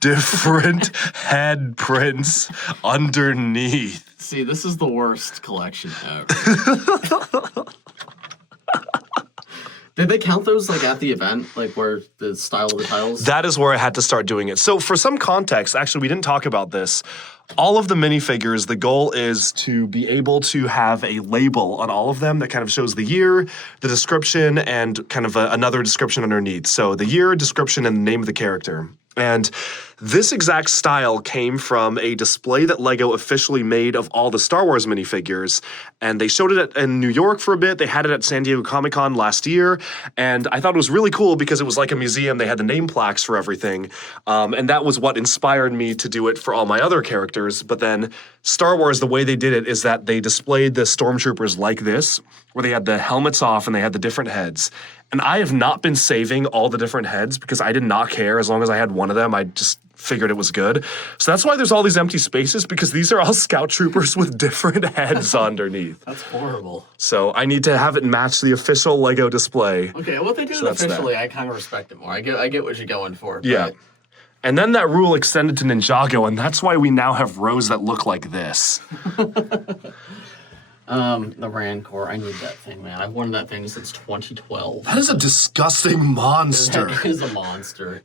different head prints underneath. See, this is the worst collection ever. Did they count those like at the event, like where the style of the tiles? That is where I had to start doing it. So for some context, actually, we didn't talk about this. All of the minifigures, the goal is to be able to have a label on all of them that kind of shows the year, the description, and kind of another description underneath. So the year, description, and the name of the character. And this exact style came from a display that LEGO officially made of all the Star Wars minifigures. And they showed it in New York for a bit. They had it at San Diego Comic-Con last year. And I thought it was really cool because it was like a museum. They had the name plaques for everything. And that was what inspired me to do it for all my other characters. But then Star Wars, the way they did it is that they displayed the stormtroopers like this, where they had the helmets off and they had the different heads. And I have not been saving all the different heads because I did not care. As long as I had one of them, I just figured it was good. So that's why there's all these empty spaces, because these are all scout troopers with different heads underneath. That's horrible. So I need to have it match the official LEGO display. Okay, well, if they do So it that's that. officially, I kind of respect it more. I get what you're going for. Yeah. And then that rule extended to Ninjago, and that's why we now have rows that look like this. The Rancor, I need that thing, man. I've wanted that thing since 2012. That is a disgusting monster. That is a monster.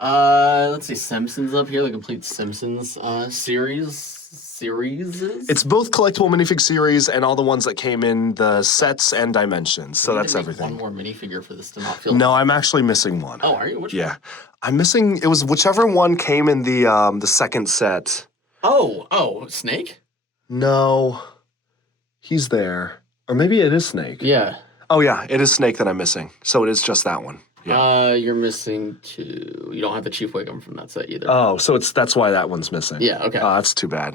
Let's see, Simpsons up here, the complete Simpsons series. It's both collectible minifig series and all the ones that came in the sets and dimensions. So that's everything. One more minifigure for this to not feel. No, I'm actually missing one. Oh, are you? Which Yeah. one? I'm missing, it was whichever one came in the second set. Oh, Snake? No. He's there. Or maybe it is Snake. Yeah. Oh yeah, it is Snake that I'm missing. So it is just that one. Yeah. You're missing 2. You don't have the Chief Wiggum from that set either. Oh, so that's why that one's missing. Yeah, okay. Oh, that's too bad.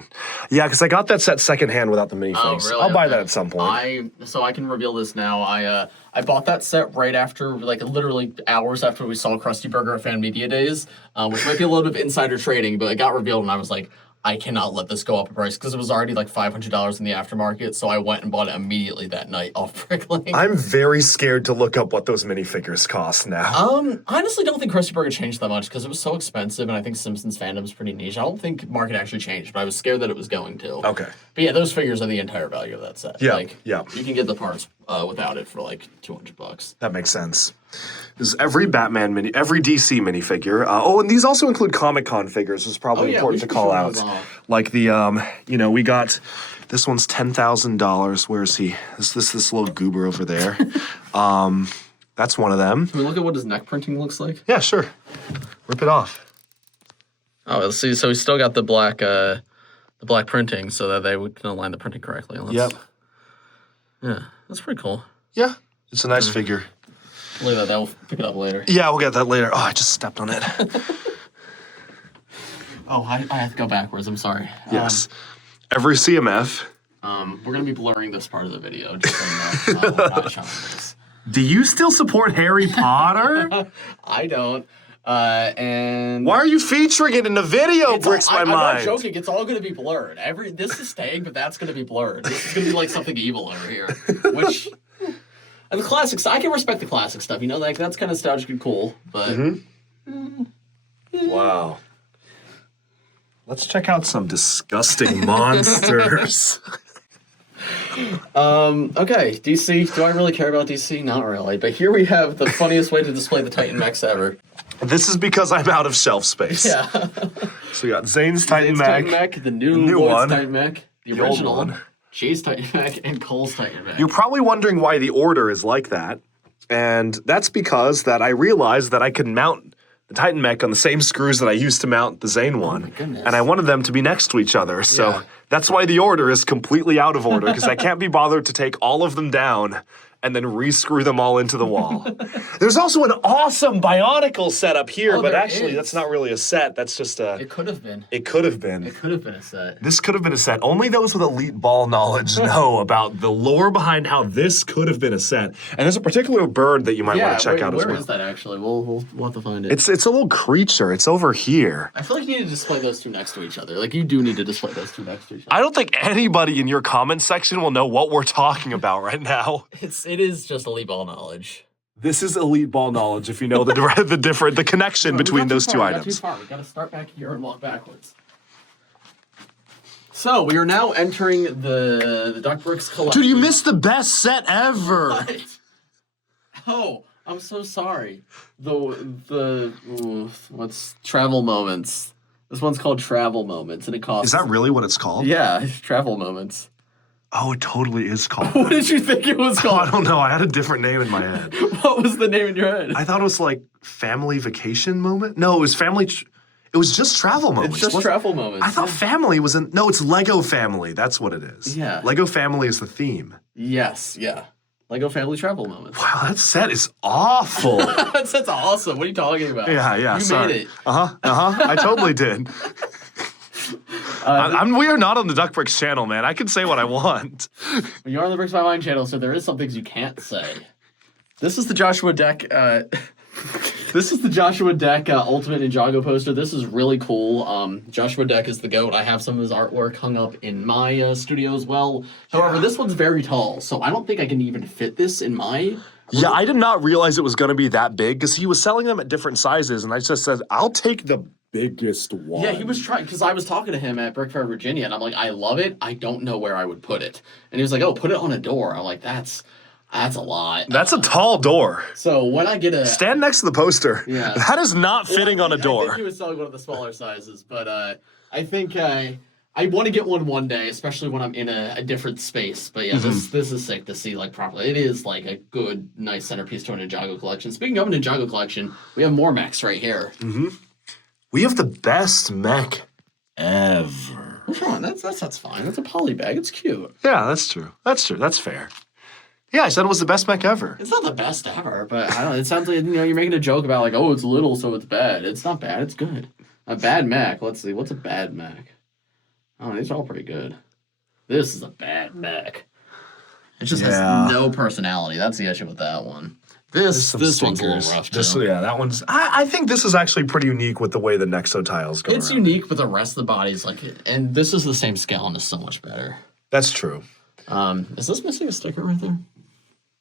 Yeah, because I got that set secondhand without the minifigs. Oh, really? I'll buy Okay. that at some point. So I can reveal this now. I bought that set right after, like literally hours after we saw Krusty Burger at Fan Media Days, which might be a little bit of insider trading, but it got revealed and I was like, I cannot let this go up in price because it was already like $500 in the aftermarket. So I went and bought it immediately that night off Bricklink. I'm very scared to look up what those minifigures cost now. I honestly don't think Krusty Burger changed that much because it was so expensive, and I think Simpsons fandom's pretty niche. I don't think market actually changed, but I was scared that it was going to. Okay. But yeah, those figures are the entire value of that set. Yeah, Like, yeah. You can get the parts without it for like $200. That makes sense. There's every every DC minifigure. And these also include Comic-Con figures, which is probably we important to should call show out. those off. Like the, we got, this one's $10,000. Where is he? This little goober over there. That's one of them. Can we look at what his neck printing looks like? Yeah, sure. Rip it off. Oh, let's see. So he's still got the black printing, so that they can align the printing correctly. Yep. Yeah, that's pretty cool. Yeah, it's a nice figure. Look at that. We'll pick it up later. Yeah, we'll get that later. Oh, I just stepped on it. Oh, I have to go backwards. I'm sorry. Yes. Every CMF. We're gonna be blurring this part of the video. Just so you know. We're not showing this. Do you still support Harry Potter? I don't. And Why are you featuring it in the video, Bricks My I'm Mind? not joking. It's all going to be blurred. This is staying, but that's going to be blurred. This is going to be like something evil over here. Which, and the classics, I can respect the classic stuff. You know, like that's kind of nostalgic and cool. But Wow. Let's check out some disgusting monsters. okay, DC. Do I really care about DC? Not really. But here we have the funniest way to display the Titan mechs ever. This is because I'm out of shelf space. Yeah. So we got Zane's Titan mech. Titan mech, the new new Lloyd's one, Titan mech, the old original one. Jay's Titan mech, and Cole's Titan mech. You're probably wondering why the order is like that. And that's because that I realized that I could mount the Titan mech on the same screws that I used to mount the Zane one. goodness. And I wanted them to be next to each other. So Yeah. that's why the order is completely out of order, because I can't be bothered to take all of them down and then re-screw them all into the wall. There's also an awesome Bionicle setup here, Oh, but there actually is. that's not really a set. That's just a... It could have been. It could have been. It could have been a set. This could have been a set. Only those with elite ball knowledge know about the lore behind how this could have been a set. And there's a particular bird that you might want to check out as well. Where is that actually? We'll have to find it. It's a little creature. It's over here. I feel like you need to display those two next to each other. Like, you do need to display those two next to each other. I don't think anybody in your comment section will know what we're talking about right now. It is just elite ball knowledge. This is elite ball knowledge if you know the connection between those two items. We got to start back here and walk backwards. So, we are now entering the DuckBricks collection. Dude, you missed the best set ever. What? Oh, I'm so sorry. What's Travel Moments? This one's called Travel Moments, and it costs... Is that really what it's called? Yeah, Travel Moments. Oh, it totally is called. What did you think it was Oh, called? I don't know. I had a different name in my head. What was the name in your head? I thought it was like Family Vacation Moment. No, it was Family... It was just Travel Moments. It's just wasn't- Travel Moments. I thought Family was in... No, it's Lego Family. That's what it is. Yeah. Lego Family is the theme. Yes, yeah. Lego Family Travel Moments. Wow, that set is awful. That's awesome. What are you talking about? Yeah, You sorry. made it. I totally did. We are not on the DuckBricks channel, man. I can say what I want. You're on the Bricks by Mine channel, so there is some things you can't say. This is the Joshua Deck. This is the Joshua Deck Ultimate Ninjago poster. This is really cool. Joshua Deck is the GOAT. I have some of his artwork hung up in my studio as well. However, this one's very tall, so I don't think I can even fit this in my... Yeah, I did not realize it was going to be that big because he was selling them at different sizes, and I just said, I'll take the biggest one. Yeah, he was trying, because I was talking to him at Brick Fair, Virginia, and I'm like, I love it. I don't know where I would put it. And he was like, oh, put it on a door. I'm like, that's a lot. That's a tall door. So when I get a... Stand next to the poster. Yeah. That is not fitting on a I door. think he was selling one of the smaller sizes, but I think I want to get one day, especially when I'm in a different space. But yeah, this is sick to see, like, properly. It is like a good, nice centerpiece to our Ninjago collection. Speaking of a Ninjago collection, we have more mechs right here. We have the best mech ever. What's wrong? That's fine. That's a poly bag. It's cute. Yeah, that's true. That's true. That's fair. Yeah, I said it was the best mech ever. It's not the best ever, but I don't know. It sounds like, you're making a joke about, like, oh, it's little, so it's bad. It's not bad. It's good. A bad mech. Let's see. What's a bad mech? Oh, these are all pretty good. This is a bad mech. It just has no personality. That's the issue with that one. This one's a little rough, too. Yeah, that one's... I think this is actually pretty unique with the way the Nexo tiles go It's around. unique, but the rest of the body's like it. And this is the same scale and is so much better. That's true. Is this missing a sticker right there?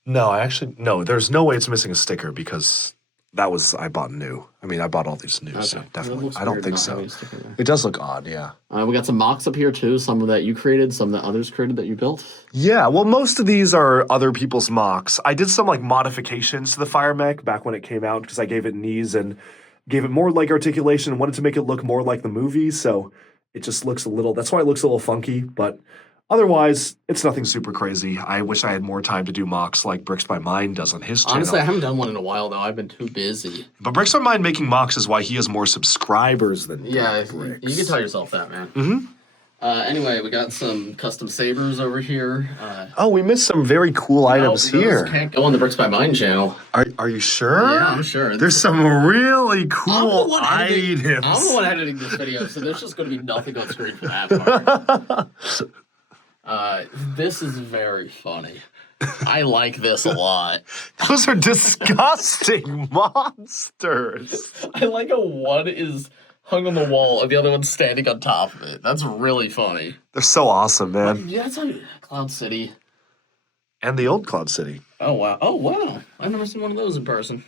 No, there's no way it's missing a sticker because I bought new. I mean, I bought all these new, so Okay. definitely. looks I don't weird think not so. having a sticker there. It does look odd, yeah. We got some mocks up here too. Some that you created, some that others created that you built. Yeah, well, most of these are other people's mocks. I did some, like, modifications to the Fire Mech back when it came out because I gave it knees and gave it more leg articulation and wanted to make it look more like the movie, so it just looks a little... That's why it looks a little funky, but... Otherwise, it's nothing super crazy. I wish I had more time to do mocks like Bricks by Mine does on his channel. Honestly, I haven't done one in a while though. I've been too busy. But Bricks by Mine making mocks is why he has more subscribers than Yeah, Bricks. you can tell yourself that, man. Anyway, we got some custom sabers over here. Oh, we missed some very cool items those here. can't go on the Bricks by Mine channel. Are you sure? Yeah, I'm sure. There's some really I'm cool the one items. I'm the one editing this video, so there's just going to be nothing on screen for that part. This is very funny. I like this a lot. Those are disgusting monsters. I like how one is hung on the wall and the other one's standing on top of it. That's really funny. They're so awesome, man. Yeah, it's like Cloud City. And the old Cloud City. Oh, wow. Oh, wow. I've never seen one of those in person.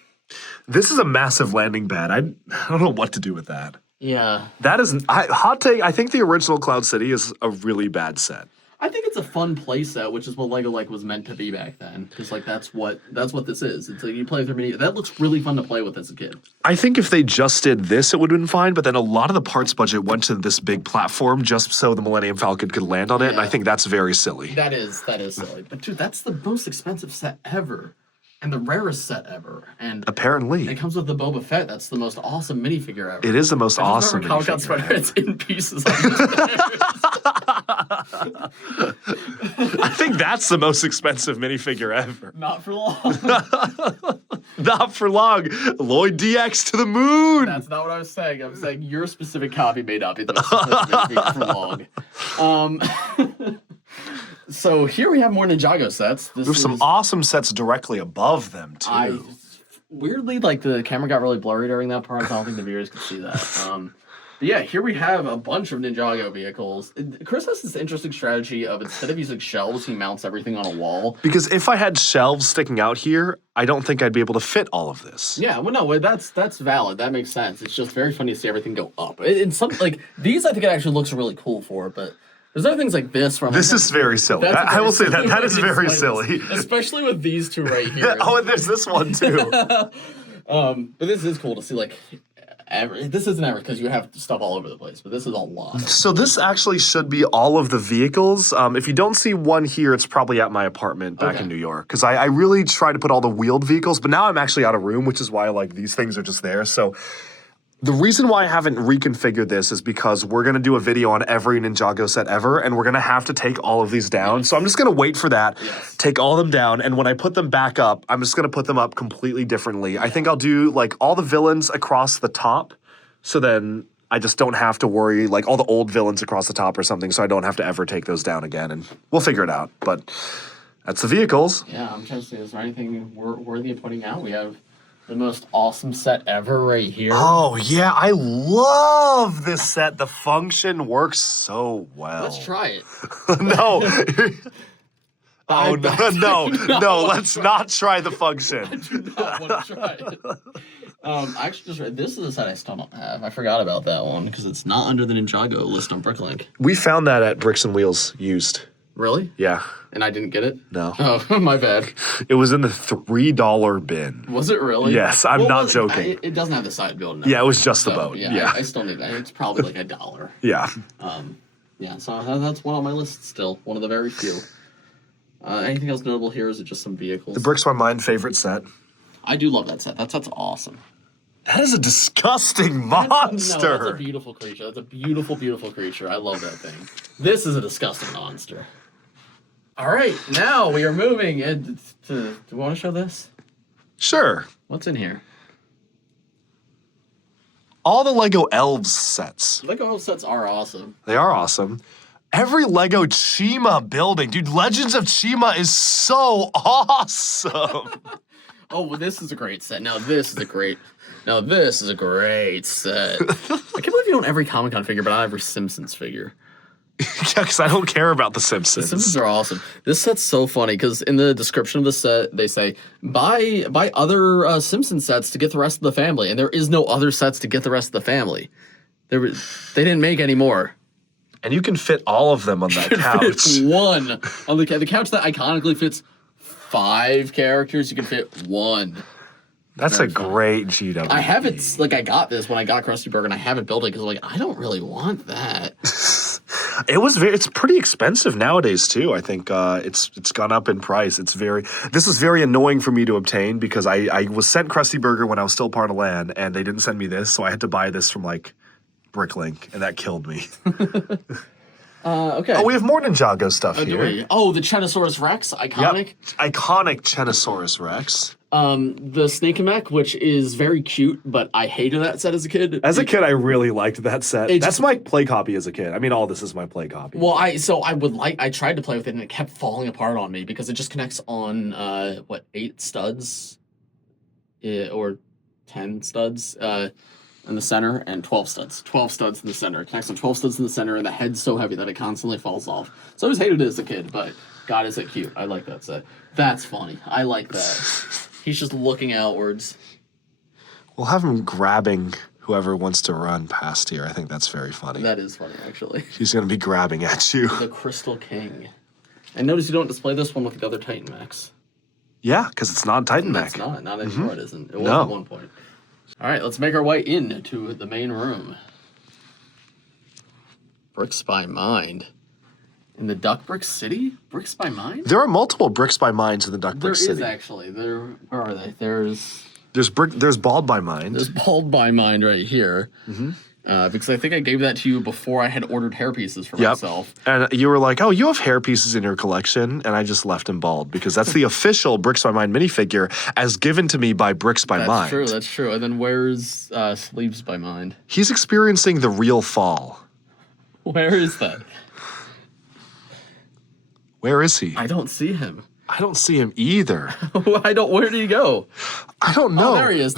This is a massive landing pad. I don't know what to do with that. Yeah. That is hot take. I think the original Cloud City is a really bad set. I think it's a fun playset, which is what LEGO was meant to be back then. Because that's what this is. It's like you play through mini. That looks really fun to play with as a kid. I think if they just did this, it would have been fine. But then a lot of the parts budget went to this big platform just so the Millennium Falcon could land on it, and I think that's very silly. That is silly. But dude, that's the most expensive set ever. And the rarest set ever. And Apparently. it comes with the Boba Fett. That's the most awesome minifigure ever. it is the most awesome Comic-Con minifigure Spider, ever. it's in pieces. On the I think that's the most expensive minifigure ever. Not for long. Not for long. Lloyd DX to the moon. That's not what I was saying. I was saying your specific copy may not be the most expensive minifigure for long. So here we have more Ninjago sets. There's some awesome sets directly above them, too. Weirdly, like, the camera got really blurry during that part, so I don't think the viewers could see that. But yeah, here we have a bunch of Ninjago vehicles. Chris has this interesting strategy of, instead of using shelves, he mounts everything on a wall. Because if I had shelves sticking out here, I don't think I'd be able to fit all of this. Yeah, well, no, that's valid. That makes sense. It's just very funny to see everything go up. And some, like, these, I think it actually looks really cool for it, but there's other things like this. This is very silly. I will say that. That is very silly. Especially with these two right here. Oh, and there's this one, too. But this is cool to see, like, this isn't average because you have stuff all over the place, but this is a lot. So this actually should be all of the vehicles. If you don't see one here, it's probably at my apartment back in New York. Because I really try to put all the wheeled vehicles, but now I'm actually out of room, which is why, like, these things are just there. So the reason why I haven't reconfigured this is because we're going to do a video on every Ninjago set ever, and we're going to have to take all of these down. So I'm just going to wait for that, take all of them down, and when I put them back up, I'm just going to put them up completely differently. I think I'll do, like, all the villains across the top, so then I just don't have to worry, like, all the old villains across the top or something, so I don't have to ever take those down again, and we'll figure it out. But that's the vehicles. Yeah, I'm trying to see, is there anything worthy of putting out? We have the most awesome set ever right here. Oh, yeah, I love this set. The function works so well. Let's try it. No. Oh, no, let's not try the function. I do not want to try it. I actually just read, this is a set I still don't have. I forgot about that one because it's not under the Ninjago list on Bricklink. We found that at Bricks and Wheels used. Really? Yeah. And I didn't get it? No. Oh, my bad. It was in the $3 bin. Was it really? Yes, I'm not joking. It doesn't have the side build. Yeah, it was just the so, boat. Yeah, Yeah. I still need that. It's probably like $1. Yeah. Yeah, so that's one on my list still. One of the very few. Anything else notable here? Is it just some vehicles? The Bricks by Mine favorite set. I do love that set. That set's awesome. That is a disgusting monster. No, that's a beautiful creature. That's a beautiful, beautiful creature. I love that thing. This is a disgusting monster. All right, now we are moving. Do you want to show this? Sure. What's in here? All the Lego Elves sets. Lego Elf sets are awesome. They are awesome. Every Lego Chima building. Dude, Legends of Chima is so awesome. Oh, well, this is a great set. Now this is a great set. I can't believe you don't have every Comic-Con figure, but I have every Simpsons figure. Yeah, because I don't care about the Simpsons. The Simpsons are awesome. This set's so funny because in the description of the set, they say, buy other Simpsons sets to get the rest of the family. And there is no other sets to get the rest of the family. They didn't make any more. And you can fit all of them on that couch. One. On the couch that iconically fits 5 characters, you can fit 1. That's a great GW. I have it, like, I got this when I got Krusty Burger, and I have it built it because, like, I don't really want that. It's pretty expensive nowadays too. I think it's gone up in price. This is very annoying for me to obtain because I was sent Krusty Burger when I was still part of LAN, and they didn't send me this, so I had to buy this from, like, Bricklink, and that killed me. Okay. Oh, we have more Ninjago stuff Do here. we? Oh, the Chenosaurus Rex, iconic. Yep. Iconic Chenosaurus Rex. The Snake Mech, which is very cute, but I hated that set as a kid. As a kid, I really liked that set. It That's just- my play copy as a kid. I mean, all this is my play copy. Well, I tried to play with it and it kept falling apart on me because it just connects on 8 studs, or 10 studs in the center and 12 studs. 12 studs in the center. It connects on 12 studs in the center, and the head's so heavy that it constantly falls off. So I always hated it as a kid, but God, is it cute? I like that set. That's funny. I like that. He's just looking outwards. We'll have him grabbing whoever wants to run past here. I think that's very funny. That is funny, actually. He's going to be grabbing at you. The Crystal King. And notice you don't display this one with the other Titan mechs. Yeah, because it's not Titan Mech. It's not. Not anymore, it isn't. It was No. at one point. All right, let's make our way into the main room. Bricks by Mind. In the DuckBricks City? Bricks by Mind? There are multiple Bricks by Minds in the There DuckBricks is City. actually. Where are they? There's There's Bald by Mind. Bald by Mind right here. Because I think I gave that to you before I had ordered hair pieces for myself. And you were like, oh, you have hair pieces in your collection. And I just left him bald because that's the official Bricks by Mind minifigure as given to me by Bricks by Mind. That's true. And then where's Sleeves by Mind? He's experiencing the real fall. Where is that? Where is he? I don't see him. I don't see him either. Where did he go? I don't know. Oh, there he is.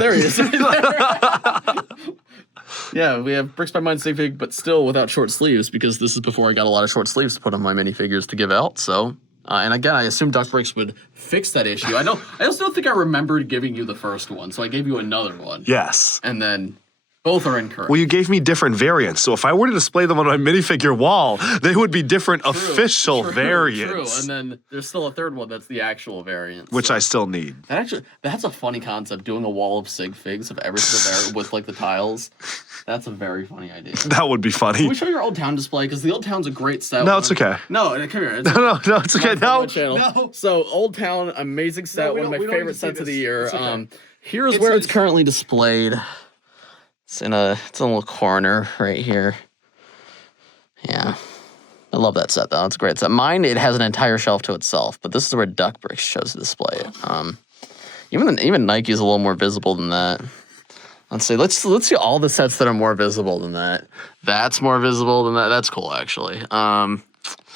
Yeah, we have Bricks by Mind Stick Fig, but still without short sleeves because this is before I got a lot of short sleeves to put on my minifigures to give out. So, and again, I assumed DuckBricks would fix that issue. I also don't think I remembered giving you the first one, so I gave you another one. Yes. And then both are incorrect. Well, you gave me different variants, so if I were to display them on my minifigure wall, they would be different official variants. True, and then there's still a third one that's the actual variant. Which I still need. That's a funny concept, doing a wall of sig figs of every single variant with like the tiles. That's a very funny idea. That would be funny. Can we show your Old Town display? Because the Old Town's a great set. No, it's okay. No, come here. No, it's okay. No. So Old Town, amazing set, one of my favorite sets of the year. Okay. Here's where it's currently displayed. It's in a little corner right here. Yeah. I love that set, though. It's a great set. Mine, it has an entire shelf to itself, but this is where DuckBricks chose to display it. Even Nike's a little more visible than that. Let's see all the sets that are more visible than that. That's more visible than that. That's cool, actually. Don't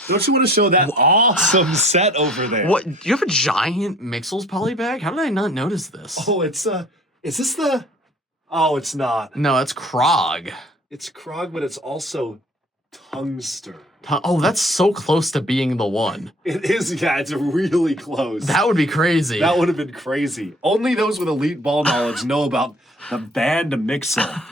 you want to show that awesome set over there? What? You have a giant Mixels polybag? How did I not notice this? Oh, is this the... Oh, it's not. No, that's Krog. It's Krog, but it's also Tungster. Oh, that's so close to being the one. It is, yeah, it's really close. That would be crazy. That would have been crazy. Only those with elite ball knowledge know about the band Mixel.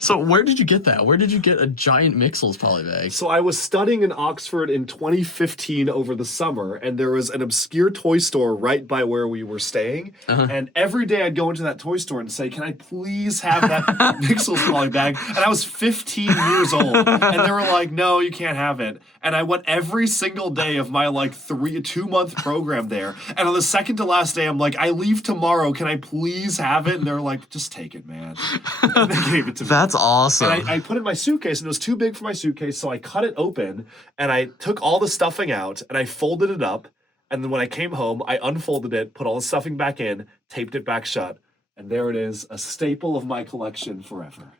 So where did you get that? Where did you get a giant Mixels polybag? So I was studying in Oxford in 2015 over the summer, and there was an obscure toy store right by where we were staying. And every day I'd go into that toy store and say, can I please have that Mixels polybag? And I was 15 years old. And they were like, no, you can't have it. And I went every single day of my like 2-month program there. And on the second to last day, I'm like, I leave tomorrow. Can I please have it? And they're like, just take it, man. And they gave it to me. That's awesome. And I put it in my suitcase, and it was too big for my suitcase, so I cut it open, and I took all the stuffing out, and I folded it up, and then when I came home, I unfolded it, put all the stuffing back in, taped it back shut, and there it is, a staple of my collection forever.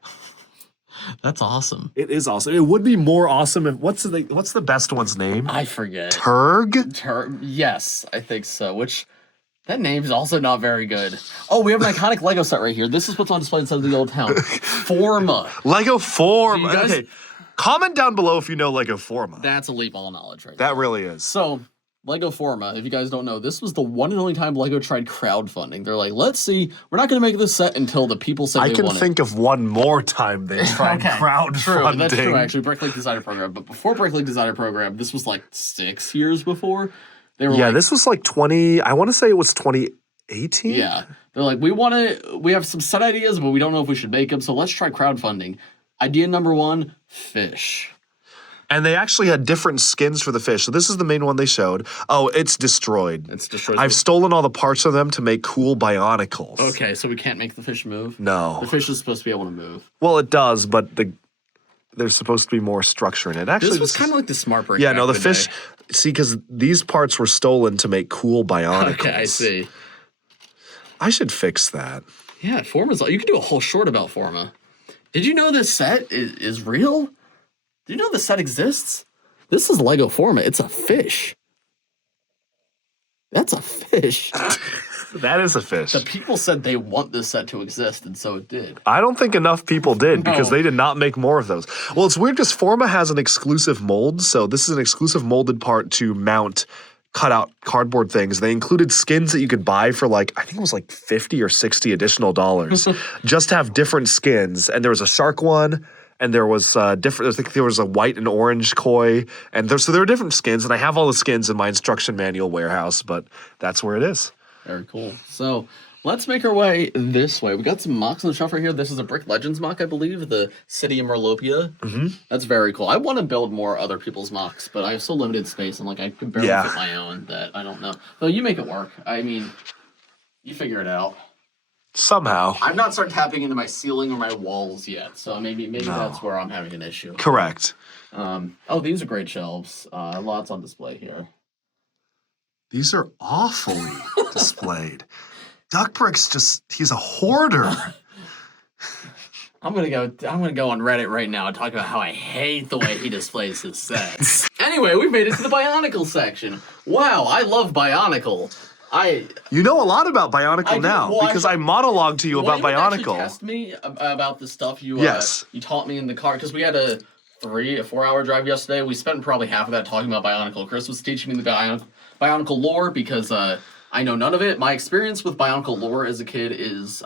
That's awesome. It is awesome. It would be more awesome if... What's the best one's name? I forget. Turg? Yes, I think so, which... That name is also not very good. Oh, we have an iconic Lego set right here. This is what's on display inside of the Old Town. Forma. Lego Forma. Guys... Okay. Comment down below if you know Lego Forma. That's elite ball knowledge right there. there. That really is. So, Lego Forma, if you guys don't know, this was the one and only time Lego tried crowdfunding. They're like, let's see, we're not going to make this set until the people say they want it. I can think of one more time they tried crowdfunding. True, that's true, actually. Bricklink Designer Program. But before Bricklink Designer Program, this was like 6 years before. They were this was like I want to say it was 2018? Yeah. They're like, we have some set ideas, but we don't know if we should make them, so let's try crowdfunding. Idea number 1, fish. And they actually had different skins for the fish. So this is the main one they showed. Oh, it's destroyed. It's destroyed. I've stolen all the parts of them to make cool Bionicles. Okay, so we can't make the fish move? No. The fish is supposed to be able to move. Well, it does, but there's supposed to be more structure in it. Actually, this was kind of like the smart break. Yeah, no, the fish... See, because these parts were stolen to make cool Bionicles. Okay, I see. I should fix that. Yeah, Forma's... You could do a whole short about Forma. Did you know this set is real? Do you know this set exists? This is Lego Forma. It's a fish. That's a fish. That is a fish. The people said they want this set to exist, and so it did. I don't think enough people did because they did not make more of those. Well, it's weird because Forma has an exclusive mold. So this is an exclusive molded part to mount cutout cardboard things. They included skins that you could buy for I think it was like 50 or 60 additional dollars just to have different skins. And there was a shark one. And there was different. I think there was a white and orange koi, and there were different skins. And I have all the skins in my instruction manual warehouse, but that's where it is. Very cool. So let's make our way this way. We got some mocks on the shelf right here. This is a Brick Legends mock, I believe, the City of Merlopia. Mm-hmm. That's very cool. I want to build more other people's mocks, but I have so limited space. And I could barely fit my own that I don't know. So you make it work. I mean, you figure it out. Somehow. I've not started tapping into my ceiling or my walls yet, so maybe that's where I'm having an issue. Correct. Oh, these are great shelves. Lots on display here. These are awfully displayed. DuckBricks he's a hoarder. I'm gonna go on Reddit right now and talk about how I hate the way he displays his sets. Anyway, we've made it to the Bionicle section. Wow, I love Bionicle. You know a lot about Bionicle now well, because I monologued to you about Bionicle. Test me about the stuff you you taught me in the car because we had a 4-hour drive yesterday. We spent probably half of that talking about Bionicle. Chris was teaching me the Bionicle lore because I know none of it. My experience with Bionicle lore as a kid is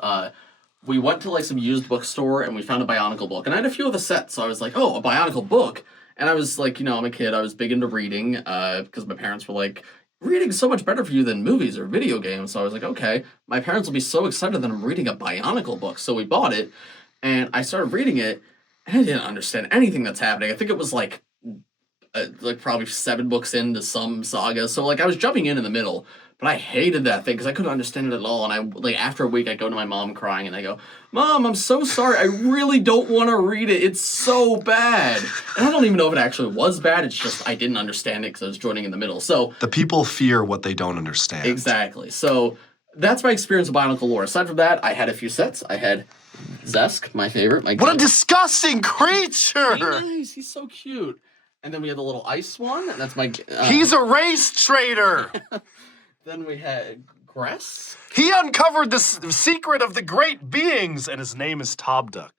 we went to like some used bookstore and we found a Bionicle book. And I had a few of the sets, so I was like, oh, a Bionicle book. And I was like, I'm a kid, I was big into reading because my parents were like, reading's so much better for you than movies or video games. So I was like, okay, my parents will be so excited that I'm reading a Bionicle book. So we bought it and I started reading it and I didn't understand anything that's happening. I think it was like probably 7 books into some saga. So like I was jumping in the middle. But I hated that thing because I couldn't understand it at all. And after a week, I go to my mom crying and I go, Mom, I'm so sorry. I really don't want to read it. It's so bad. And I don't even know if it actually was bad. It's just I didn't understand it because I was joining in the middle. So the people fear what they don't understand. Exactly. So that's my experience with Bionicle lore. Aside from that, I had a few sets. I had Zesk, my favorite. What a disgusting creature! Nice. He's so cute. And then we had the little ice one. And that's my... He's a race traitor! Then we had Gress. He uncovered the secret of the great beings, and his name is Tobduck.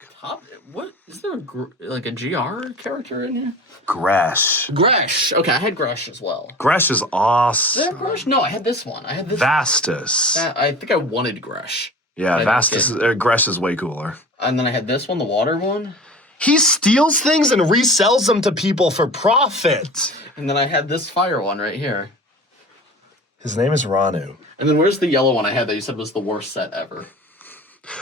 What? Is there a GR character in here? Gresh. Gresh. Okay, I had Gresh as well. Gresh is awesome. Did I have Gresh? No, I had this one. I had this Vastus. I think I wanted Gresh. Yeah, Vastus. Gresh is way cooler. And then I had this one, the water one. He steals things and resells them to people for profit. And then I had this fire one right here. His name is Ranu. And then where's the yellow one I had that you said was the worst set ever?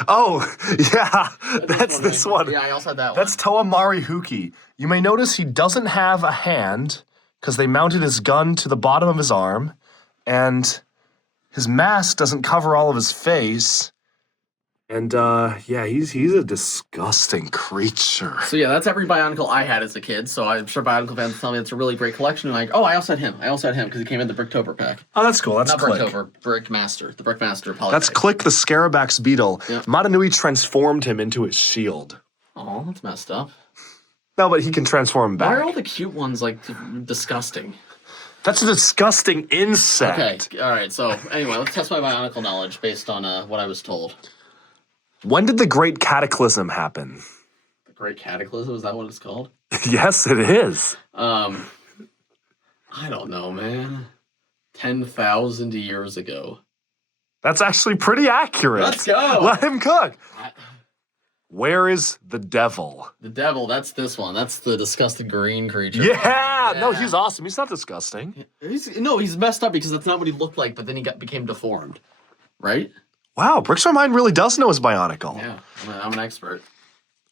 Oh, yeah, that's this one. Yeah, I also had that one. That's Toa Marihuki. You may notice he doesn't have a hand because they mounted his gun to the bottom of his arm, and his mask doesn't cover all of his face. And, yeah, he's a disgusting creature. So, yeah, that's every Bionicle I had as a kid. So I'm sure Bionicle fans tell me it's a really great collection. And like, oh, I also had him. Because he came in the Bricktober pack. Oh, that's cool. That's Not Click. Bricktober, Brickmaster. The Brickmaster poly. That's Click, the Scarabax beetle. Yep. Madanui transformed him into his shield. Oh, that's messed up. No, but he can transform back. Why are all the cute ones, like, disgusting? That's a disgusting insect. Okay, all right. So, anyway, let's test my Bionicle knowledge based on what I was told. When did the Great Cataclysm happen? The Great Cataclysm? Is that what it's called? Yes, it is. I don't know, man. 10,000 years ago. That's actually pretty accurate. Let's go. Let him cook. Where is the devil? The devil, that's this one. That's the disgusting green creature. Yeah. No, he's awesome. He's not disgusting. He's messed up because that's not what he looked like, but then he became deformed. Right? Wow, Bricks My Mind really does know his Bionicle. Yeah, I'm an expert.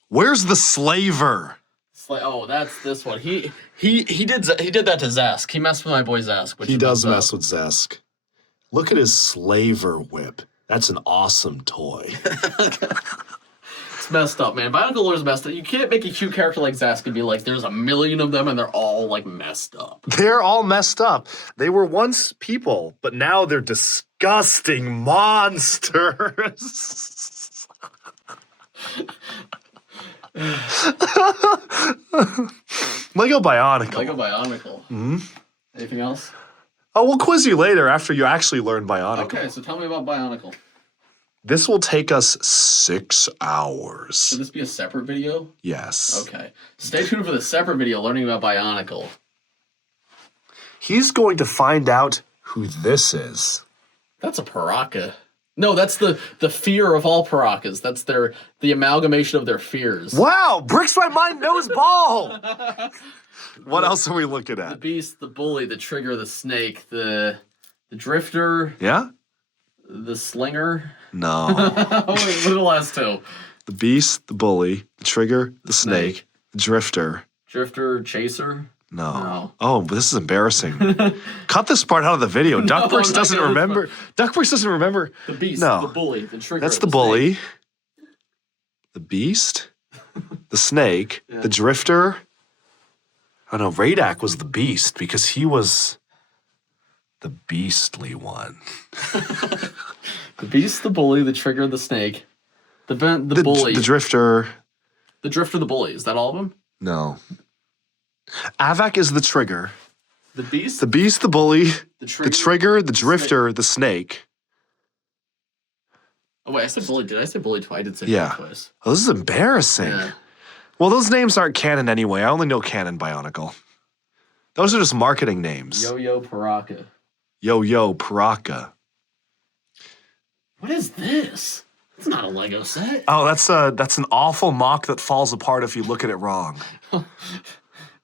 Where's the slaver? Oh, that's this one. He did that to Zesk. He messed with my boy Zesk. He does mess with Zesk. Look at his slaver whip. That's an awesome toy. It's messed up, man. Bionicle lore is messed up. You can't make a cute character like Zesk and be like, there's a million of them and they're all like messed up. They're all messed up. They were once people, but now they're disgusting monsters. Lego Bionicle. Lego Bionicle. Mm-hmm. Anything else? Oh, we'll quiz you later after you actually learn Bionicle. Okay, so tell me about Bionicle. This will take us 6 hours. Should this be a separate video? Yes. Okay. Stay tuned for the separate video learning about Bionicle. He's going to find out who this is. That's a Paraka. No, that's the fear of all Parakas. That's the amalgamation of their fears. Wow, Bricks My Mind knows ball. What else are we looking at? The beast, the bully, the trigger, the snake, the drifter. Yeah? The slinger. No. What are the last two? The beast, the bully, the trigger, the snake, the drifter. Drifter, chaser. No. Oh, but this is embarrassing. Cut this part out of the video. DuckBricks doesn't remember. DuckBricks doesn't remember. The beast, No. the bully, the trigger. That's of the bully. snake. The beast. The snake. The drifter. Oh no, Radak was the beast because he was the beastly one. The beast, the bully, the trigger, the snake, the bully, The drifter. the drifter, the bully. Is that all of them? No. Avak is the trigger. The beast, The beast, the bully, the the trigger, the drifter, the snake. Oh wait, I said bully. Did I say bully twice? I did say Yeah. bully twice. Oh, this is embarrassing. Yeah. Well, those names aren't canon anyway. I only know canon Bionicle. Those are just marketing names. Yo-Yo Paraka. Yo-Yo Paraka. What is this? It's not a Lego set. Oh, that's an awful mock that falls apart if you look at it wrong.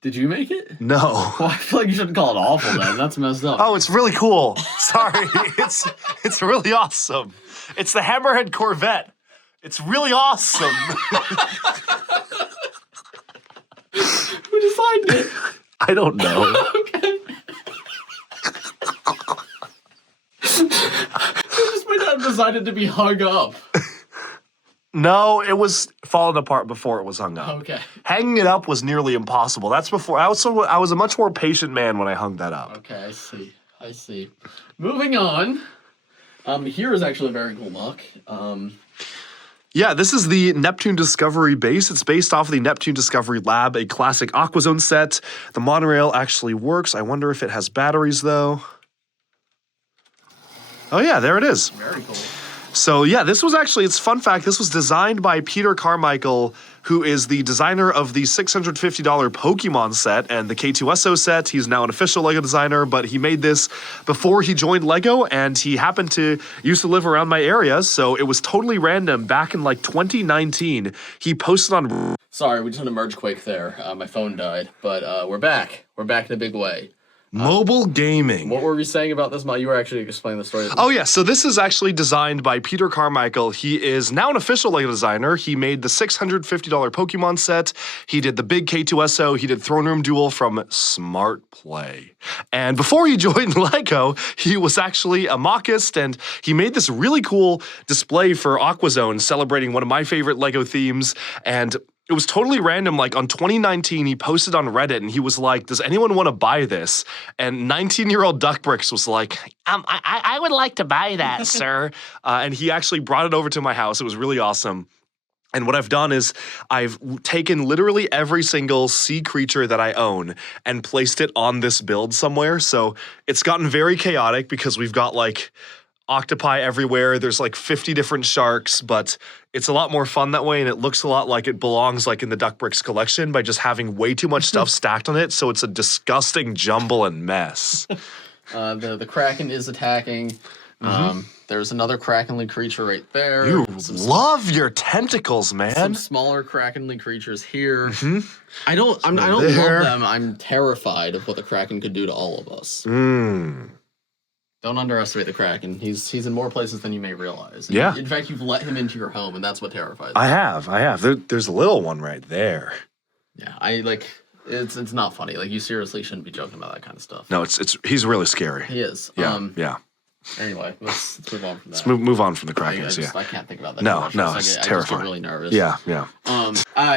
Did you make it? No. Well, I feel like you shouldn't call it awful then. That's messed up. Oh, it's really cool. Sorry. it's really awesome. It's the Hammerhead Corvette. It's really awesome. Who designed it? I don't know. Okay. You just might not have decided to be hung up. No, it was falling apart before it was hung up. Okay. Hanging it up was nearly impossible. That's before I was a much more patient man when I hung that up. Okay, I see. I see. Moving on. Here is actually a very cool mock. Yeah, this is the Neptune Discovery base. It's based off of the Neptune Discovery Lab, a classic Aquazone set. The monorail actually works. I wonder if it has batteries, though. Oh yeah, there it is. Very cool. So yeah, this was actually, it's fun fact, this was designed by Peter Carmichael, who is the designer of the $650 Pokemon set and the K2SO set. He's now an official LEGO designer, but he made this before he joined LEGO, and he happened to used to live around my area, so it was totally random. Back in like 2019, he posted on... Sorry, we just had a merge quake there. My phone died, but we're back. We're back in a big way. Mobile gaming. What were we saying about this mod? You were actually explaining the story. Oh yeah, so this is actually designed by Peter Carmichael. He is now an official LEGO designer. He made the $650 Pokemon set. He did the big K2SO. He did Throne Room Duel from Smart Play. And before he joined LEGO, he was actually a mockist, and he made this really cool display for Aquazone celebrating one of my favorite LEGO themes. And it was totally random. Like on 2019, he posted on Reddit and he was like, does anyone want to buy this? And 19-year-old DuckBricks was like, I would like to buy that, sir. And he actually brought it over to my house. It was really awesome. And what I've done is I've taken literally every single sea creature that I own and placed it on this build somewhere. So it's gotten very chaotic because we've got like octopi everywhere. There's like 50 different sharks, but it's a lot more fun that way, and it looks a lot like it belongs like in the DuckBricks collection by just having way too much stuff stacked on it, so it's a disgusting jumble and mess. The Kraken is attacking. There's another Krakenly creature right there. You love your tentacles, man. Some smaller Krakenly creatures here. I don't there. love them. I'm terrified of what the Kraken could do to all of us. Don't underestimate the Kraken. He's in more places than you may realize. Yeah. In fact, you've let him into your home, and that's what terrifies me. I have. There's a little one right there. Yeah, it's not funny. Like, you seriously shouldn't be joking about that kind of stuff. No, he's really scary. He is. Yeah, yeah. Anyway, let's move on from that. Let's move on from the Krakens, yeah. I can't think about that. No, too much. no, it's I just terrifying. get really nervous. Yeah, yeah.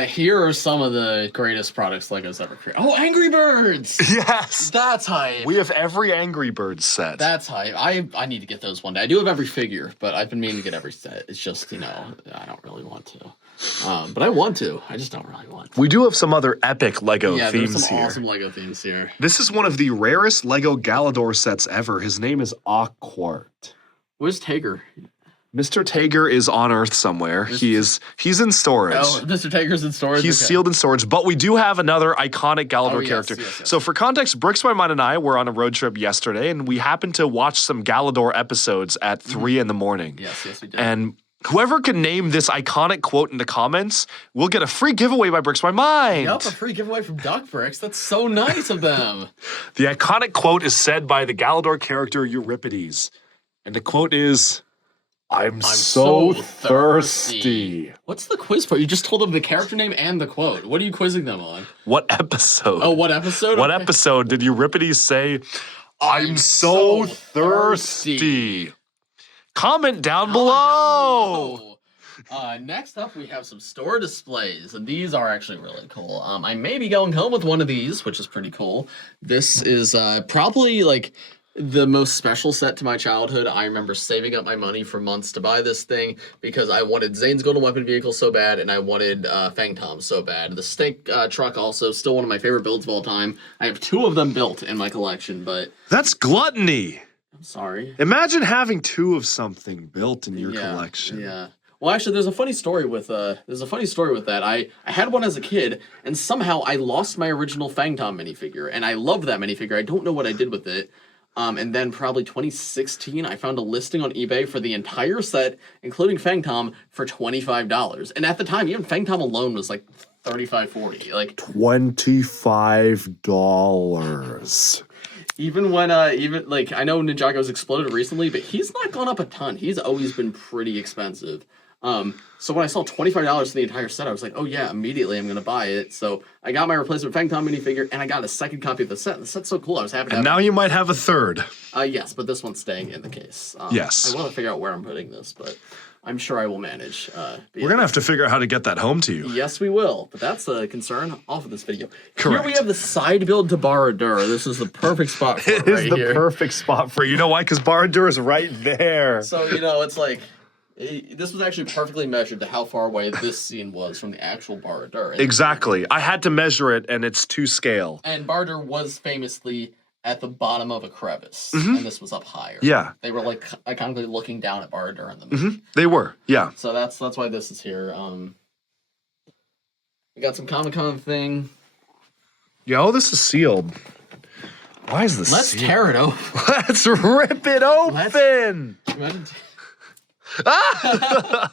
Here are some of the greatest products LEGO's ever created. Oh, Angry Birds! Yes! That's hype. We have every Angry Birds set. That's hype. I need to get those one day. I do have every figure, but I've been meaning to get every set. It's just, I don't really want to. But I want to. I just don't really want to. We do have some other epic LEGO Yeah, themes there's some here. awesome LEGO themes here. This is one of the rarest LEGO Galador sets ever. His name is Aquart. Where's Tager? Mr. Tager is on Earth somewhere. He's in storage. Oh, Mr. Tager's in storage? He's Okay. sealed in storage, but we do have another iconic Galador yes, character. yes. So for context, Bricks, My Mind, and I were on a road trip yesterday, and we happened to watch some Galador episodes at 3 in the morning. Yes, we did. And whoever can name this iconic quote in the comments will get a free giveaway by Bricks My Mind. Yup, a free giveaway from DuckBricks. That's so nice of them. The iconic quote is said by the Galador character Euripides. And the quote is, I'm so thirsty. What's the quiz part? You just told them the character name and the quote. What are you quizzing them on? What episode? Oh, what episode? What Okay. episode did Euripides say, I'm so thirsty? Comment down below. Next up, we have some store displays, and these are actually really cool. I may be going home with one of these, which is pretty cool. This is probably like the most special set to my childhood. I remember saving up my money for months to buy this thing because I wanted Zane's Golden Weapon Vehicle so bad, and I wanted Fang Tom so bad. The Snake truck also, still one of my favorite builds of all time. I have 2 of them built in my collection, but That's gluttony. I'm sorry. Imagine having 2 of something built in your collection. Yeah. Well, actually, there's a funny story with that. I had one as a kid, and somehow I lost my original Fang Tom minifigure, and I loved that minifigure. I don't know what I did with it. And then probably 2016, I found a listing on eBay for the entire set, including Fang Tom, for $25. And at the time, even Fang Tom alone was like $35, $40. Like $25. even when even like I know Ninjago's exploded recently, but he's not gone up a ton. He's always been pretty expensive. So when I saw $25 for the entire set, I was like, oh yeah, immediately I'm gonna buy it. So I got my replacement Fang Tom minifigure, and I got a second copy of the set. The set's so cool. I was happy to have And now it. you might have a third. Yes, but this one's staying in the case. Yes. I want to figure out where I'm putting this, but I'm sure I will manage. We're gonna have to figure out how to get that home to you. Yes, we will. But that's a concern off of this video. Correct. Here we have the side build to Baradur. This is the perfect spot for it, It is right the here. perfect spot for you. You know why? Because Baradur is right there. So, it's like, this was actually perfectly measured to how far away this scene was from the actual Baradur. Exactly. I had to measure it, and it's to scale. And Baradur was famously at the bottom of a crevice, and this was up higher. Yeah. They were like iconically looking down at Baradur in the movie. They were, yeah. So that's why this is here. We got some Comic-Con thing. Yo, this is sealed. Why is this Let's sealed? tear it open. Let's rip it open. Imagine Why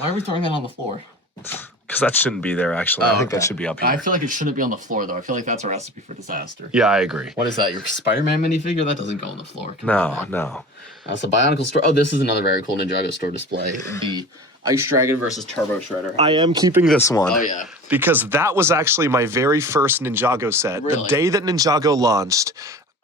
are we throwing that on the floor? Because that shouldn't be there, actually. I think that should be up here. I feel like it shouldn't be on the floor, though. I feel like that's a recipe for disaster. Yeah, I agree. What is that? Your Spider-Man minifigure? That doesn't go on the floor. No. That's a Bionicle store. Oh, this is another very cool Ninjago store display. The Ice Dragon versus Turbo Shredder. I am keeping this one. Oh, yeah. Because that was actually my very first Ninjago set. Really? The day that Ninjago launched,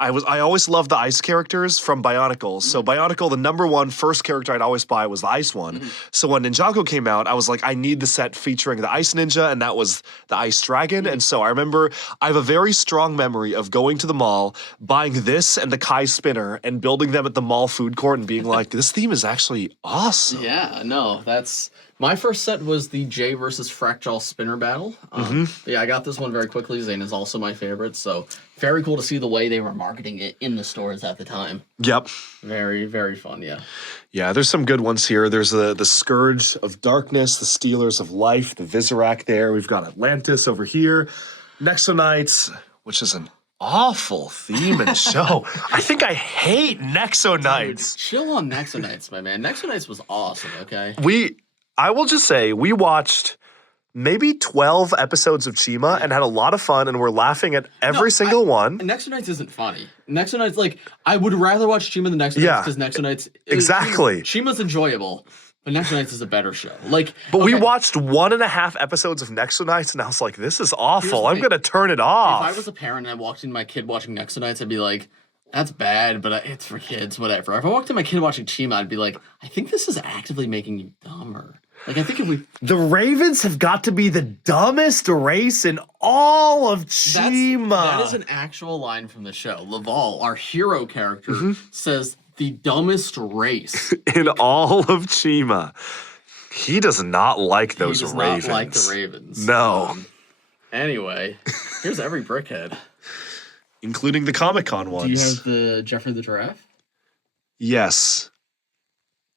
I always loved the ice characters from Bionicle. So Bionicle, the number 1 first character I'd always buy was the ice one. So when Ninjago came out, I was like, I need the set featuring the Ice Ninja, and that was the Ice Dragon. And so I remember I have a very strong memory of going to the mall, buying this and the Kai Spinner, and building them at the mall food court and being like, this theme is actually awesome. Yeah, no, that's... My first set was the Jay versus Fractal Spinner battle. Yeah, I got this one very quickly. Zane is also my favorite, so very cool to see the way they were marketing it in the stores at the time. Yep. Very, very fun, yeah. Yeah, there's some good ones here. There's the Scourge of Darkness, the Stealers of Life, the Visorak there. We've got Atlantis over here. Nexo Knights, which is an awful theme and show. I think I hate Nexo Knights. Chill on Nexo Knights, my man. Nexo Knights was awesome, okay? I will just say, we watched maybe 12 episodes of Chima and had a lot of fun, and we're laughing at every single one. Nexo Knights isn't funny. Nexo Knights, like, I would rather watch Chima than Nexo Knights because Nexo Knights... Exactly. Chima's enjoyable, but Nexo Knights is a better show. Like, But we watched 1.5 episodes of Nexo Knights, and I was like, this is awful. the I'm thing. going to turn it off. If I was a parent and I walked in my kid watching Nexo Knights, I'd be like, that's bad, but it's for kids, whatever. If I walked in my kid watching Chima, I'd be like, I think this is actively making you dumber. Like, I think if we... The Ravens have got to be the dumbest race in all of Chima. That is an actual line from the show. Laval, our hero character, says, the dumbest race. In all of Chima. He does not like those He does Ravens. not like the Ravens. No. Anyway, here's every brickhead. Including the Comic-Con Do ones. you have the Jeffrey the Giraffe? Yes.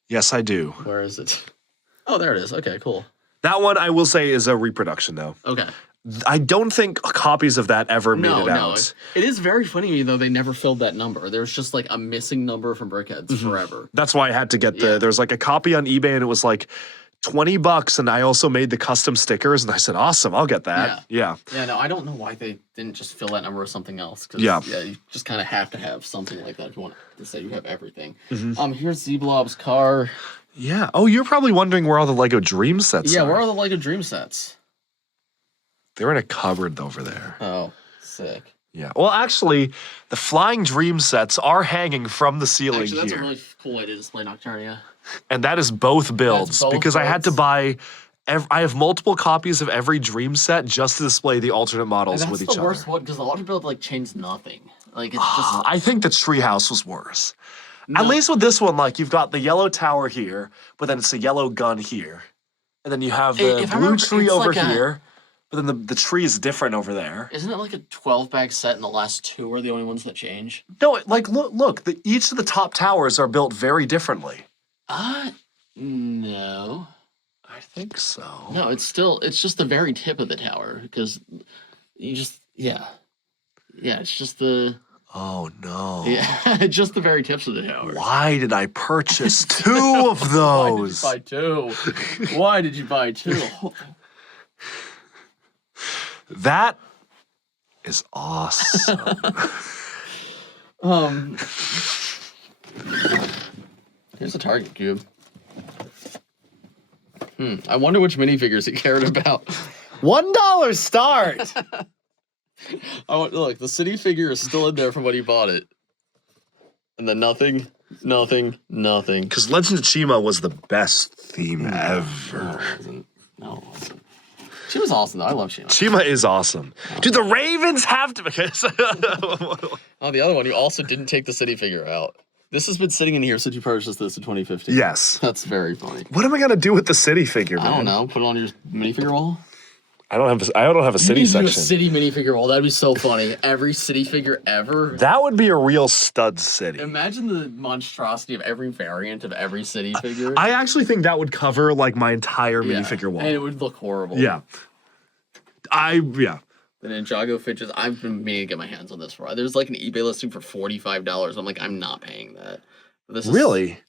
Yes, I do. Where is it? Oh, there it is. Okay, cool. That one, I will say, is a reproduction, though. Okay. I don't think copies of that ever made it out. It is very funny to me, though, they never filled that number. There's just, like, a missing number from Brickheads forever. That's why I had to get there's like a copy on eBay, and it was like $20, and I also made the custom stickers, and I said, awesome, I'll get that. Yeah. Yeah, no, I don't know why they didn't just fill that number with something else. Yeah. You just kind of have to have something like that if you want to say you have everything. Mm-hmm. Here's Z-Blob's car. Yeah. Oh, you're probably wondering where all the LEGO Dream sets Yeah, are. where are the LEGO Dream sets? They're in a cupboard over there. Oh, sick. Yeah. Well, actually, the flying Dream sets are hanging from the ceiling Actually, that's here. a really cool way to display Nocturnia. And that is both builds both because I had to builds. buy. I have multiple copies of every Dream set just to display the alternate models And with that's each the other. worst one because the auto build like changed nothing. Like it's just I think the treehouse was worse. No. At least with this one, like you've got the yellow tower here, but then it's a yellow gun here, and then you have the If I blue remember, tree it's over like a- here, but then the tree is different over there. Isn't it like a 12-bag set and the last two are the only ones that change? No, like look, each of the top towers are built very differently. No. I think so. No, it's just the very tip of the tower because yeah, it's just the Oh no. just the very tips of the tower. Why did I purchase two of those? Why did you buy two? Why did you buy two? That is awesome. Here's a Target cube. I wonder which minifigures he cared about. $1 start. Look, the city figure is still in there from when he bought it. And then nothing. Because Legend of Chima was the best theme ever. No, it wasn't. She was awesome, though. I love Chima. Chima is awesome. Dude, the Ravens have to. Oh, the other one, you also didn't take the city figure out. This has been sitting in here since you purchased this in 2015. Yes. That's very funny. What am I gonna do with the city figure, man? I don't know. Put it on your minifigure wall? I don't have a city You need to do section. a city minifigure wall. That'd be so funny. Every city figure ever. That would be a real stud city. Imagine the monstrosity of every variant of every city figure. I actually think that would cover like my entire Yeah. minifigure wall. And it would look horrible. Yeah. The Ninjago fidgets. I've been meaning to get my hands on this for. There's like an eBay listing for $45. I'm like, I'm not paying that. This is, Really?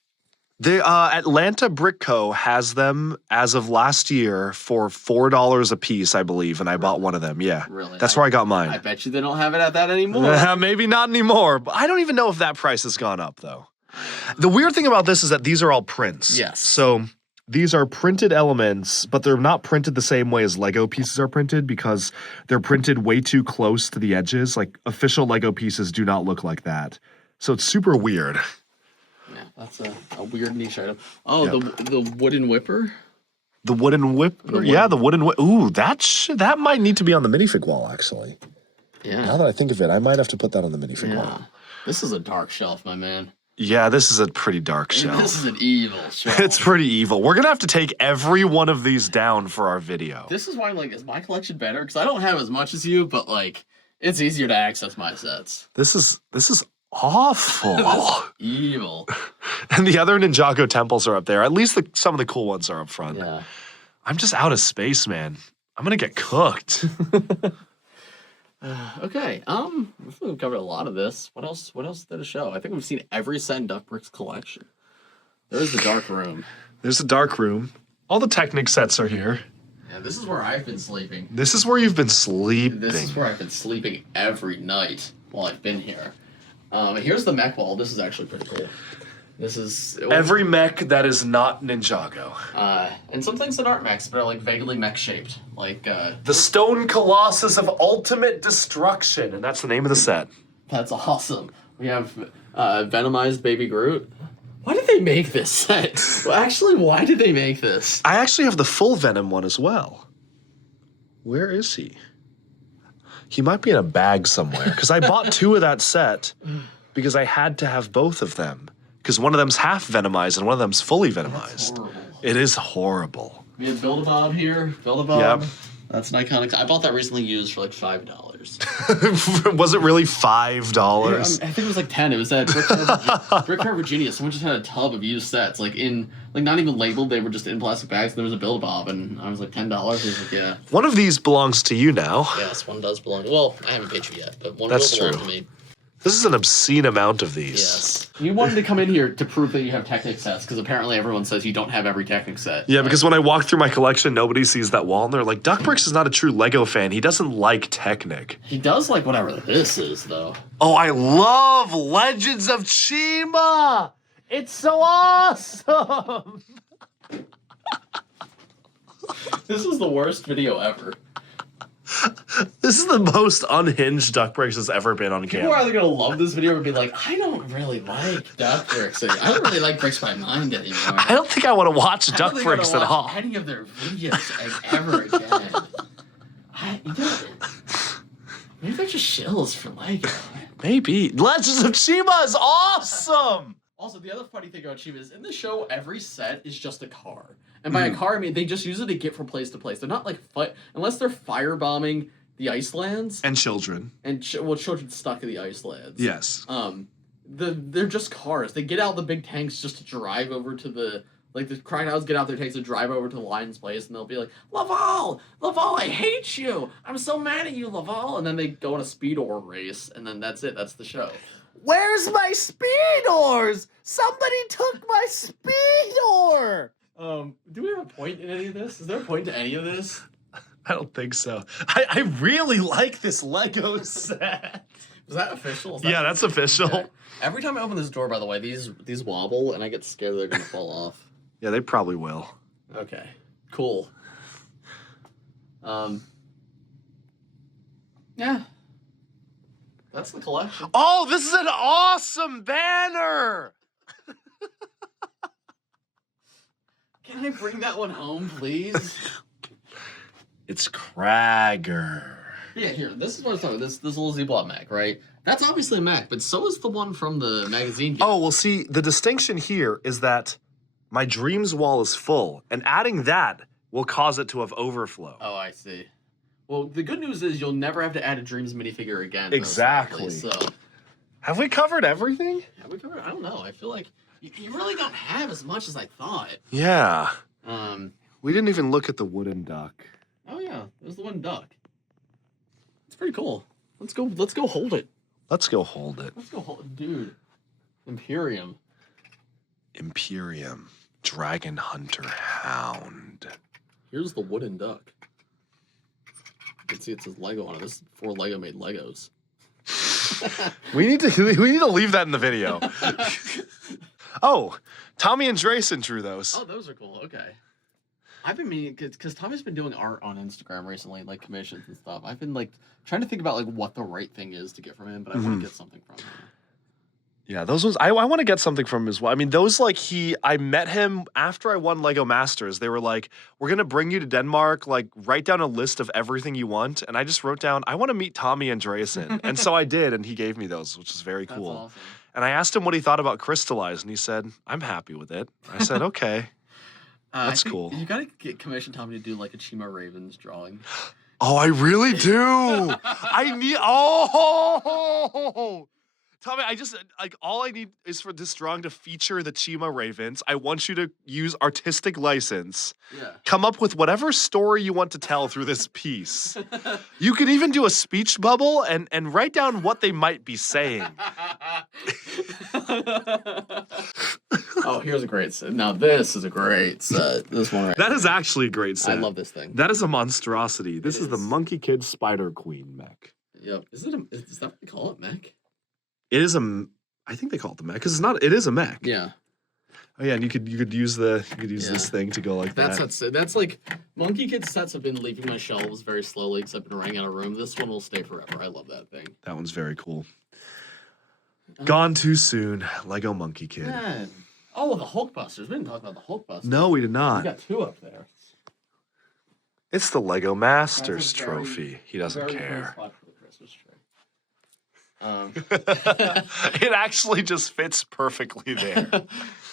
The Atlanta Brick Co. has them as of last year for $4 a piece, I believe, and I bought one of them. Yeah, Really? that's where I got I mine. bet you they don't have it at that anymore. Maybe not anymore, but I don't even know if that price has gone up though. The weird thing about this is that these are all prints. Yes. So these are printed elements, but they're not printed the same way as Lego pieces are printed because they're printed way too close to the edges. Like official Lego pieces do not look like that. So it's super weird. Yeah, that's a weird niche item. Oh, the wooden whipper? The wooden whip. Yeah, the wooden whip. Ooh, that might need to be on the minifig wall, actually. Yeah. Now that I think of it, I might have to put that on the minifig wall. Yeah. This is a dark shelf, my man. Yeah, this is a pretty dark shelf. This is an evil shelf. It's pretty evil. We're gonna have to take every one of these down for our video. This is why, like, is my collection better? Because I don't have as much as you, but, like, it's easier to access my sets. This is awful. Evil. And the other Ninjago temples are up there. At least some of the cool ones are up front. Yeah. I'm just out of space, man. I'm gonna get cooked. Okay. We've covered a lot of this. What else did it show? I think we've seen every set in DuckBricks collection. There's the dark room. There's the dark room. All the Technic sets are here. Yeah, this is where I've been sleeping. This is where you've been sleeping. This is where I've been sleeping every night while I've been here. Here's the mech wall. This is actually pretty cool. This is Every mech that is not Ninjago. and some things that aren't mechs, but are like vaguely mech shaped. Like The Stone Colossus of Ultimate Destruction, and that's the name of the set. that's awesome. We have Venomized Baby Groot. Why did they make this set? Well, actually, why did they make this? I actually have the full Venom one as well. Where is he? He might be in a bag somewhere, because I bought two of that set because I had to have both of them. Because one of them's half Venomized and one of them's fully Venomized. Horrible. It is horrible. We have Build-A-Bob here. Build-A-Bob. Yep. That's an iconic. I bought that recently used for like $5. Was it really $5? I think it was like 10. It was at Brick Fair, Virginia. Someone just had a tub of used sets, like not even labeled. They were just in plastic bags. And there was a Build-A-Bob, and I was like $10. He was like, yeah. One of these belongs to you now. Yes, one does belong. Well, I haven't paid you yet, but one That's will belong true. to me. This is an obscene amount of these. Yes. You wanted to come in here to prove that you have Technic sets, because apparently everyone says you don't have every Technic set. Yeah, because when I walk through my collection, nobody sees that wall, and they're like, DuckBricks is not a true LEGO fan. He doesn't like Technic. He does like whatever this is, though. Oh, I love Legends of Chima! It's so awesome. This is the worst video ever. This is the most unhinged DuckBricks has ever been on People are camera. either going to love this video or be like, I don't really like DuckBricks. I don't really like Bricks by Mind anymore. I don't think I want to watch I don't think I'm DuckBricks gonna at watch all. any of their videos ever again. Maybe they're just shills for LEGO. Maybe. Legends of Chima is awesome! Also, the other funny thing about Chima is in the show, every set is just a car. And by a car, I mean they just use it to get from place to place. They're not like unless they're firebombing the Icelands And children. and children stuck in the Icelands. Yes. They're just cars. They get out the big tanks just to drive over to the Crocodiles get out their tanks and drive over to the Lion's place, and they'll be like, Laval, I hate you. I'm so mad at you, Laval. And then they go on a speed-or race, and then that's it. That's the show. Where's my speedors? Somebody took my speedor. Do we have a point in any of this? Is there a point to any of this? I don't think so. I really like this LEGO set. Is that official? Yeah, that's official. Okay. Every time I open this door, by the way, these wobble, and I get scared they're gonna fall off. Yeah, they probably will. Okay, cool. Yeah. That's the collection. Oh, this is an awesome banner! Can I bring that one home, please? It's Cragger. Yeah, here. This is what I'm talking about. This little Z-Blob Mac, right? That's obviously a Mac, but so is the one from the magazine. Oh, well, see, the distinction here is that my dreams wall is full, and adding that will cause it to have overflow. Oh, I see. Well, the good news is you'll never have to add a Dreams minifigure again. most Exactly. likely, so, Have we covered everything? have we covered? I don't know. I feel like you really don't have as much as I thought. Yeah. We didn't even look at the wooden duck. Oh yeah, there's the one duck. It's pretty cool. Let's go hold it. Let's go hold it. Let's go hold it. Dude. Imperium. Imperium. Dragon Hunter Hound. Here's the wooden duck. You can see it says Lego on it. This is before Lego made Legos. We need to leave that in the video. Oh, Tommy and Drayson drew those. Oh, those are cool. Okay. I've been meaning, because Tommy's been doing art on Instagram recently, like commissions and stuff. I've been like trying to think about like what the right thing is to get from him, but I want to get something from him. Yeah, those ones, I want to get something from him as well. I mean, those like I met him after I won LEGO Masters. They were like, we're going to bring you to Denmark, like write down a list of everything you want. And I just wrote down, I want to meet Tommy and Drayson. And so I did, and he gave me those, which is very That's cool. awesome. And I asked him what he thought about Crystallize, and he said, I'm happy with it. I said, okay. That's I think cool. You gotta commission Tommy to do like a Chima Ravens drawing. Oh, I really do. Oh, Tommy, I just, like, all I need is for this drawing to feature the Chima Ravens. I want you to use artistic license. Yeah. Come up with whatever story you want to tell through this piece. You could even do a speech bubble and write down what they might be saying. Oh, here's a great set. Now this is a great set. This one right That is actually a great set. I love this thing. That is a monstrosity. This is the is. Monkey Kid Spider Queen mech. Yep. Is that what they call it, mech? It is I think they call it the mech because it is a mech. Yeah. Oh yeah, and you could use this thing to go like that. That's like Monkey Kid sets have been leaving my shelves very slowly because I've been running out of room. This one will stay forever. I love that thing. That one's very cool. Gone too soon. Lego Monkey Kid. Man. Oh, the Hulkbusters. We didn't talk about the Hulkbusters. No, we did We not. got two up there. It's the Lego Masters That's a very- trophy. He doesn't Very care. nice spot for the Christmas tree. It actually just fits perfectly there.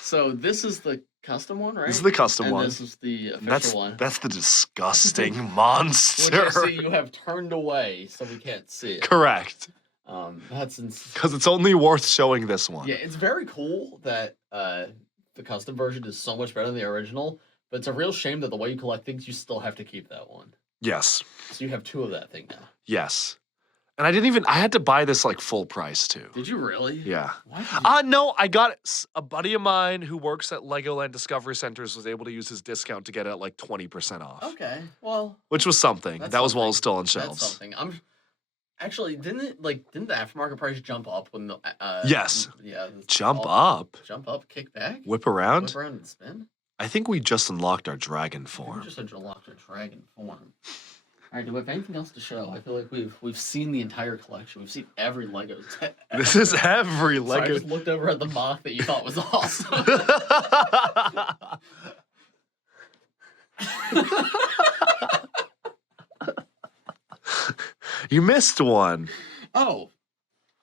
So this is the custom one, right? This is the custom and one. This is the official one. That's the disgusting Which monster. I see you have turned away, so we can't see it. Correct. That's Because it's only worth showing this one. yeah. It's very cool that the custom version is so much better than the original. But it's a real shame that the way you collect things, you still have to keep that one. Yes. So you have two of that thing now. Yes. And I had to buy this like full price too. Did you really? Yeah. Why did you- No, I got a buddy of mine who works at Legoland Discovery Centers was able to use his discount to get it at like 20% off. Okay, well, Which was something. that's That was while it was something. still on That's shelves. something. Actually, didn't the aftermarket price jump up when the Yes. yeah Jump up, jump up, kick back, whip around. whip around and spin? I think we just unlocked our dragon We form. just unlocked a dragon form. All right, do we have anything else to show? I feel like we've seen the entire collection. We've seen every Lego. This is every Sorry, I Lego. just looked over at the mock that you thought was awesome. You missed one. Oh,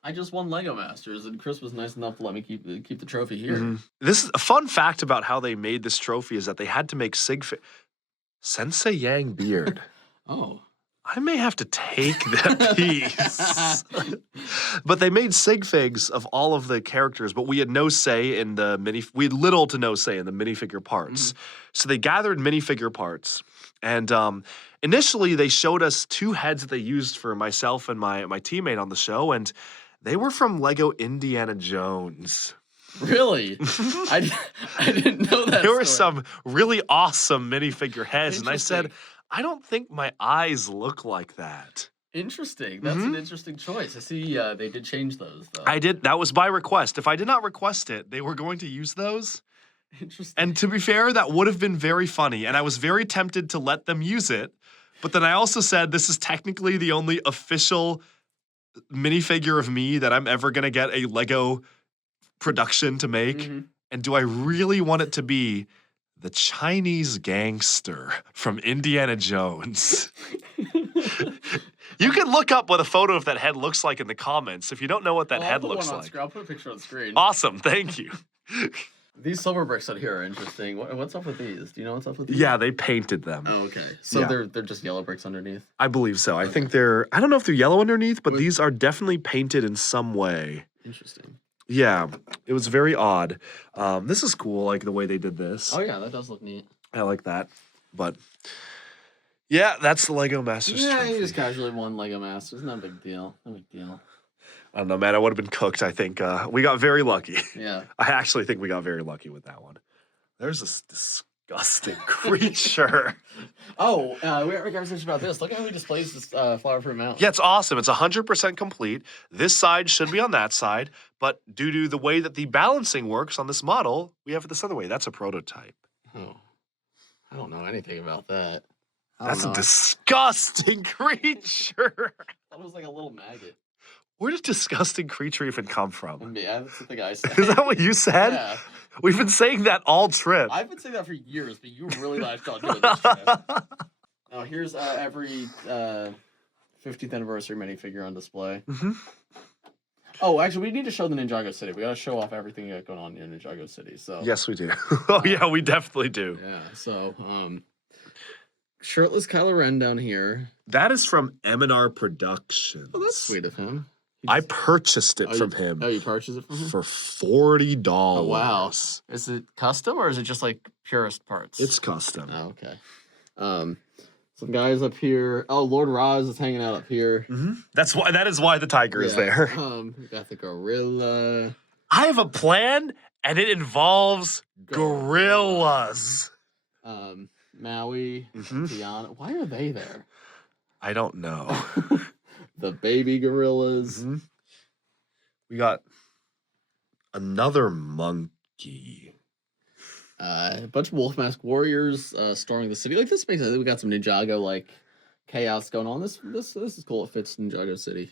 I just won Lego Masters, and Chris was nice enough to let me keep the trophy here. This is a fun fact about how they made this trophy is that they had to make Sensei Yang beard. Oh, I may have to take that piece. But they made sig figs of all of the characters, but we had no say in the we had little to no say in the minifigure parts. So they gathered minifigure parts. And initially they showed us 2 heads that they used for myself and my teammate on the show, and they were from Lego Indiana Jones. really? I didn't know that. There were story. some really awesome minifigure heads, and I said, Interesting. I don't think my eyes look like that. Interesting. That's an interesting choice. I see. They did change those though. I did. That was by request. If I did not request it, they were going to use those. Interesting. And to be fair, that would have been very funny. And I was very tempted to let them use it. But then I also said, this is technically the only official minifigure of me that I'm ever going to get a Lego production to make. And do I really want it to be the Chinese gangster from Indiana Jones? You can look up what a photo of that head looks like in the comments if you don't know what that head looks like. I'll put a picture on screen. Awesome, thank you. These silver bricks out here are interesting. What's up with these? Do you know what's up with these? Yeah, they painted them. Oh, okay. So Yeah. they're just yellow bricks underneath. I believe so. I think I don't know if they're yellow underneath, but these are definitely painted in some way. Interesting. Yeah, it was very odd. This is cool, like the way they did this. Oh yeah, that does look neat. I like that. But yeah, that's the Lego Masters Yeah, trophy. you just casually won Lego Masters. Not a big deal. No big deal. I don't know, man. I would have been cooked. I think we got very lucky. Yeah. I actually think we got very lucky with that one. There's this disgusting creature. Oh, we haven't got a conversation about this. Look at how he displays this flower-proof mount. Yeah, it's awesome. It's 100% complete. This side should be on that side, but due to the way that the balancing works on this model, we have it this other way. That's a prototype. Oh, I don't know anything about that. That's a disgusting creature. That was like a little maggot. Where did disgusting creature even come from? Yeah, that's the thing I said. Is that what you said? Yeah. We've been saying that all trip. I've been saying that for years, but you really latched on to it this trip. Now, here's every 50th anniversary minifigure on display. Oh, actually, we need to show the Ninjago City. We got to show off everything you got going on in Ninjago City. So Yes, we do. Oh, yeah, we definitely do. yeah. So shirtless Kylo Ren down here. That is from M&R Productions. Oh, that's sweet of him. I purchased it from him Oh, you purchased it from him? for $40. Oh, wow. Is it custom or is it just like purist parts? It's custom. Oh, okay. Some guys up here. Oh, Lord Raz is hanging out up here. That is why the tiger is there. We got the gorilla. I have a plan, and it involves gorillas. Maui, Tiana. Why are they there? I don't know. The baby gorillas. We got another monkey. A bunch of wolf mask warriors storming the city. Like this makes sense. We got some Ninjago like chaos going on. This is cool. It fits Ninjago City.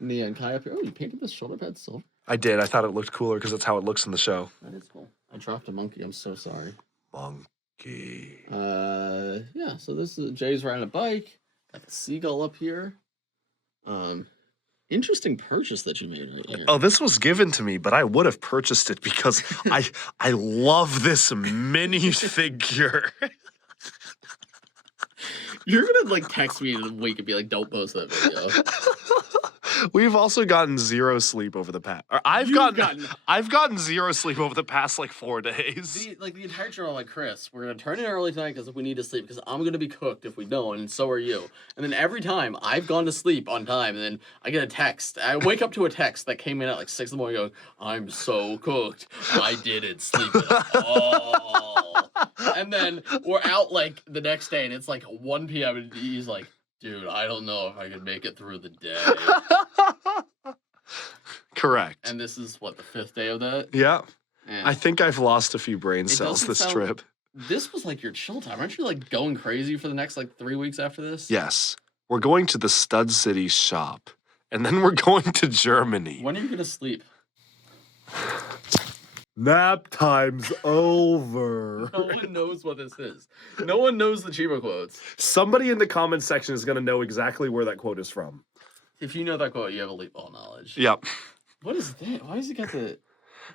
Nia and Kai up here. Oh, you painted this shoulder pad silver. I did. I thought it looked cooler because that's how it looks in the show. That is cool. I dropped a monkey. I'm so sorry. Monkey. Yeah. So this is Jay's riding a bike. Got the seagull up here. Interesting purchase that you made right here. Oh, this was given to me, but I would have purchased it because I love this minifigure. You're gonna like text me in a week and be like, "Don't post that video." We've also gotten zero sleep over the past. Or I've gotten zero sleep over the past like 4 days. The entire journal, like Chris, we're gonna turn in early tonight because we need to sleep because I'm gonna be cooked if we don't, and so are you. And then every time I've gone to sleep on time, and then I get a text. I wake up to a text that came in at like 6 in the morning. Going, I'm so cooked. I didn't sleep at all. And then we're out like the next day, and it's like 1 p.m. and he's like, dude, I don't know if I can make it through the day. Correct. And this is what, the 5th day of that? Yeah. Man. I think I've lost a few brain cells this trip. This was like your chill time. Aren't you like going crazy for the next like 3 weeks after this? Yes. We're going to the Stud City shop, and then we're going to Germany. When are you gonna sleep? Nap time's over. No one knows what this is. No one knows the Chima quotes. Somebody in the comments section is going to know exactly where that quote is from. If you know that quote, you have elite ball knowledge. Yep. What is that? Why does he got the...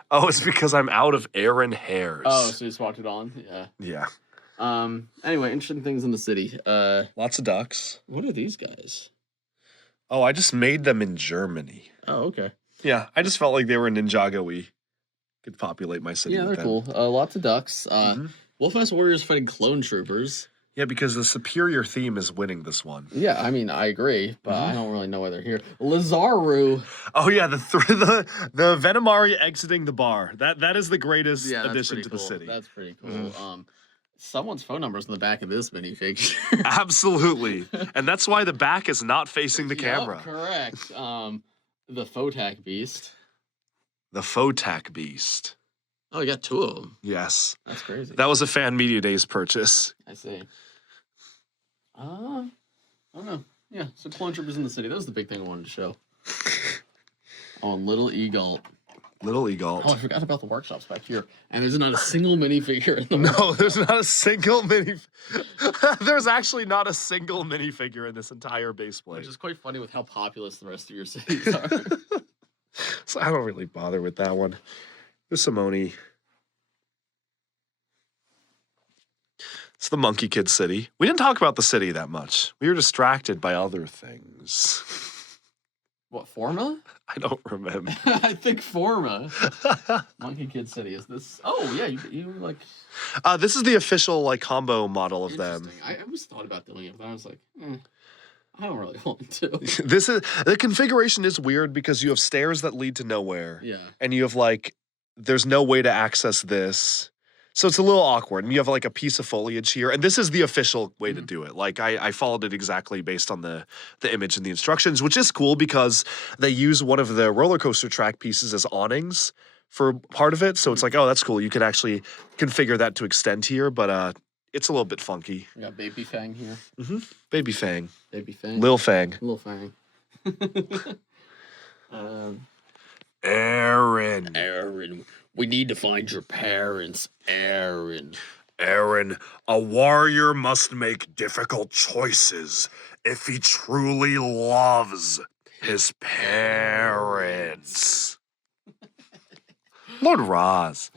Oh, it's because I'm out of Aaron hairs. Oh, so you just walked it on? Yeah. Yeah. Anyway, interesting things in the city. Lots of ducks. What are these guys? Oh, I just made them in Germany. Oh, okay. Yeah, I just felt like they were Ninjago-y. Could populate my city. Yeah, with they're them. cool. Lots of ducks. Wolf-Mask Warriors fighting clone troopers. Yeah, because the superior theme is winning this one. Yeah, I mean, I agree, but I don't really know why they're here. Lazaru. Oh yeah, the Venomari exiting the bar. That is the greatest addition to the city. That's pretty cool. Someone's phone number's in the back of this minifigure. Absolutely, and that's why the back is not facing the camera. Correct. The Photak Beast. The Photak Beast. Oh, you got 2 of them. Yes. That's crazy. That was a Fan Media Days purchase. I see. I don't know. Yeah, so clone troopers in the city. That was the big thing I wanted to show. Oh, and Little Eagle. Little Eagle. Oh, I forgot about the workshops back here. And there's not a single minifigure in the No, there's not a single There's actually not a single minifigure in this entire base plate. Which is quite funny with how populous the rest of your cities are. So I don't really bother with that one. The Simone. It's the Monkey Kid City. We didn't talk about the city that much. We were distracted by other things. What, Forma? I don't remember. I think Forma. Monkey Kid City. Is this? Oh, yeah, you like... This is the official like combo model of them. Interesting. I always thought about doing it, but I was like, I don't really want to. The configuration is weird because you have stairs that lead to nowhere. Yeah. And you have like, there's no way to access this. So it's a little awkward. And you have like a piece of foliage here. And this is the official way to do it. Like I followed it exactly based on the image and the instructions, which is cool because they use one of the roller coaster track pieces as awnings for part of it. So it's like, oh, that's cool. You can actually configure that to extend here, but it's a little bit funky. We got Baby Fang here. Baby Fang. Baby Fang. Lil Fang. Lil Fang. Aaron. We need to find your parents, Aaron. Aaron, a warrior must make difficult choices if he truly loves his parents. Lord Raz.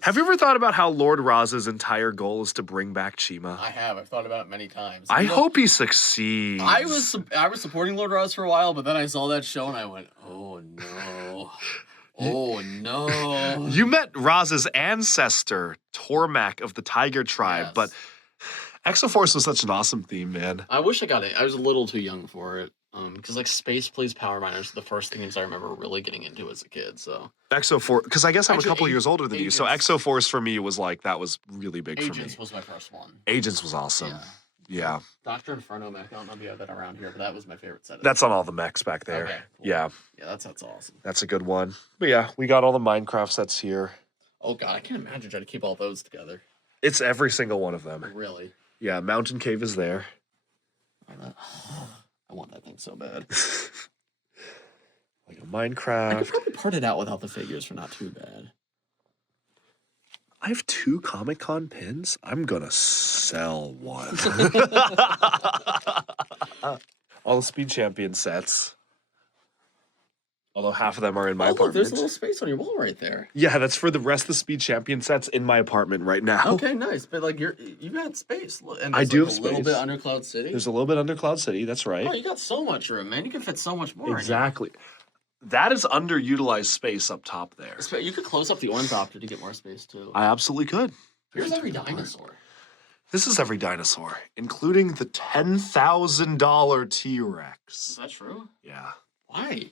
Have you ever thought about how Lord Raz's entire goal is to bring back Chima? I have. I've thought about it many times. I hope he succeeds. I was supporting Lord Raz for a while, but then I saw that show and I went, oh no. Oh no. You met Raz's ancestor, Tormak of the Tiger Tribe, Yes. but Exoforce was such an awesome theme, man. I wish I got it. I was a little too young for it. Because like Space Please Power Miners, the first themes I remember really getting into as a kid. So Exoforce, because I guess I'm a Actually, couple years older than you, so Agents. Exoforce for me was like, that was really big Agents for me. was my first one. Agents was awesome. Yeah. Dr. Inferno mech. I don't know if you have that around here, but that was my favorite set. That's on all the mechs back there. Okay, cool. Yeah, Yeah, that's awesome. that's a good one. But yeah, we got all the Minecraft sets here. Oh god, I can't imagine trying to keep all those together. It's every single one of them. Really. Yeah, Mountain Cave is there. I want that thing so bad. Like a I could Minecraft. probably part it out without the figures for not too bad. I have 2 Comic-Con pins. I'm gonna sell one. All the Speed Champion sets. Although half of them are in my Oh, look, apartment. there's a little space on your wall right there. Yeah, that's for the rest of the Speed Champion sets in my apartment right now. Okay, nice. But like you've got space. And I there's, do like, have a little space. bit under Cloud City. There's a little bit under Cloud City, that's right. Oh, you got so much room, man. You can fit so much more. Exactly. That is underutilized space up top there. In here. You could close up the ornithopter to get more space too. I absolutely could. Here's every dinosaur. This is every dinosaur, including the $10,000 T-Rex. Is that true? Yeah. Why?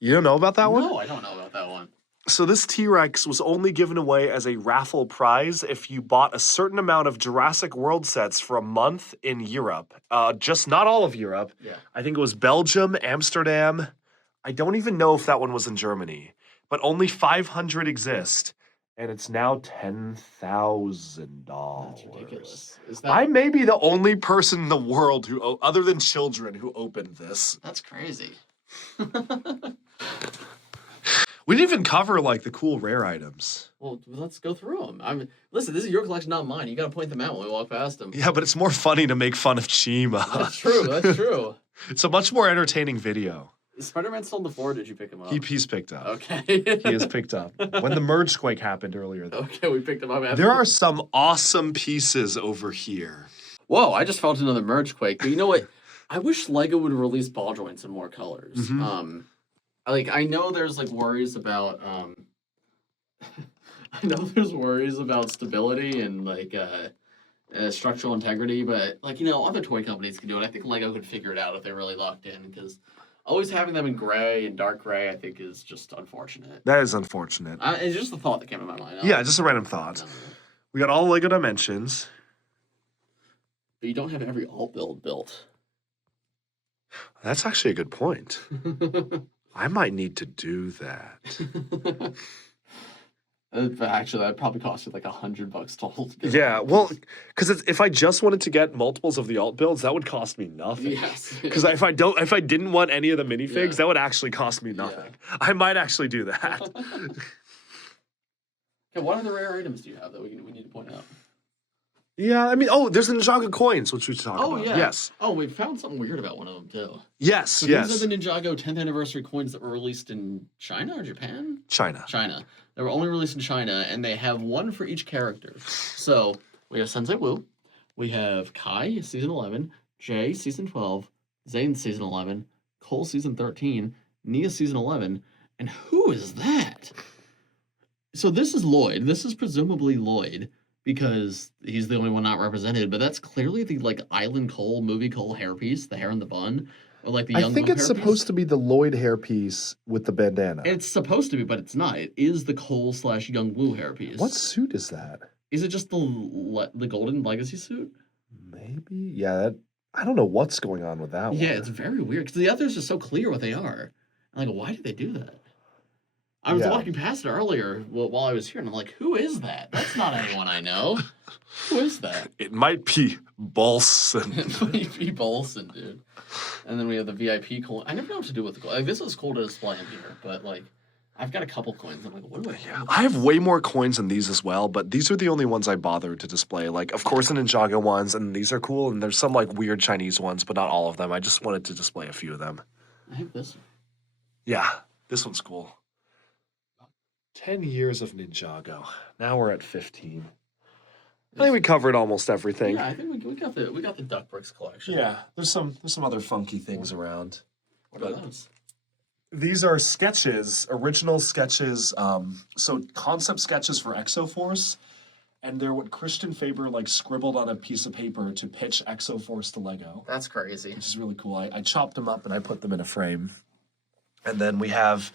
You don't know about that one? No, I don't know about that one. So this T-Rex was only given away as a raffle prize if you bought a certain amount of Jurassic World sets for a month in Europe. Just not all of Europe. Yeah. I think it was Belgium, Amsterdam. I don't even know if that one was in Germany. But only 500 exist. And it's now $10,000. That's ridiculous. Is that I may be the only person in the world who, other than children, who opened this. That's crazy. We didn't even cover like the cool rare items. Well, let's go through them. I mean, listen, this is your collection, not mine. You got to point them out when we walk past them. Yeah, but it's more funny to make fun of Chima. That's true. That's true. It's a much more entertaining video. Is Spider-Man still on the floor? Or did you pick him up? He's picked up. Okay. He is picked up. When the merge quake happened earlier. Okay, we picked him up. There are some awesome pieces over here. Whoa! I just felt another merge quake. But you know what? I wish Lego would release ball joints in more colors. Mhm. Like I know there's like worries about I know there's worries about stability and like structural integrity, but like other toy companies can do it. I think Lego could figure it out if they really locked in, because always having them in gray and dark gray I think is just unfortunate. That is unfortunate. It's just the thought that came to my mind. Yeah, just a random thought. We got all Lego Dimensions. But you don't have every alt build built. That's actually a good point. I might need to do that. Actually, that'd probably cost you like $100 total. To get Yeah, well, because if I just wanted to get multiples of the alt builds, that would cost me nothing. Yes. Because if I didn't want any of the minifigs, Yeah. that would actually cost me nothing. I might actually do that. Okay, what other rare items do you have that we need to point out? Yeah, I mean, there's the Ninjago coins, which we talked about. Yes. Oh, we found something weird about one of them too. Yes, So yes. these are the Ninjago 10th anniversary coins that were released in China or Japan? China. China. They were only released in China, and they have one for each character. So we have Sensei Wu, we have Kai season 11, Jay season 12, Zane season 11, Cole season 13, Nia season 11, and who is that? So this is Lloyd. This is presumably Lloyd, because he's the only one not represented, but that's clearly the like Island Cole, movie Cole hairpiece, the hair in the bun, or like the young I think Wu it's hairpiece. supposed to be the Lloyd hairpiece with the bandana. It's supposed to be, but it's not. It is the Cole / Young Wu hairpiece. What suit is that? Is it just the golden legacy suit? Maybe. Yeah, I don't know what's going on with that one. Yeah, it's very weird because the others are so clear what they are. I'm like, why did they do that? I was Yeah. walking past it earlier while I was here, and I'm like, who is that? That's not anyone I know. Who is that? It might be Bolson. V. Bolson, dude. And then we have the VIP coin. I never know what to do with the coin. Like, this is cool to display in here, but like, I've got a couple coins. I'm like, what do I have? I have way more coins than these as well, but these are the only ones I bothered to display. Like, of course, the Ninjago ones, and these are cool, and there's some like weird Chinese ones, but not all of them. I just wanted to display a few of them. I have this one. Yeah, this one's cool. 10 years of Ninjago. Now we're at 15. I think we covered almost everything. Yeah, I think we got the DuckBricks collection. Yeah, there's some other funky things around. What are those? These are sketches, original sketches, so concept sketches for Exoforce, and they're what Christian Faber like scribbled on a piece of paper to pitch Exoforce to Lego, That's crazy. which is really cool. I chopped them up and I put them in a frame. And then we have,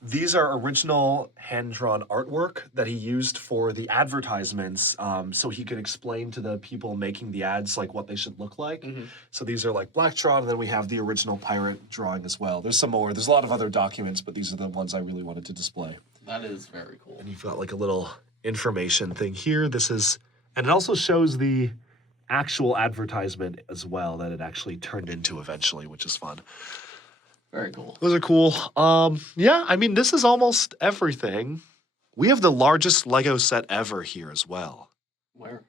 these are original hand-drawn artwork that he used for the advertisements, so he could explain to the people making the ads like what they should look like. So these are like black drawn, and then we have the original pirate drawing as well. There's some more. There's a lot of other documents, but these are the ones I really wanted to display. That is very cool. And you've got like a little information thing here. This is, and it also shows the actual advertisement as well that it actually turned into eventually, which is fun. Very cool. Those are cool. Yeah, I mean, this is almost everything. We have the largest Lego set ever here as well. Where?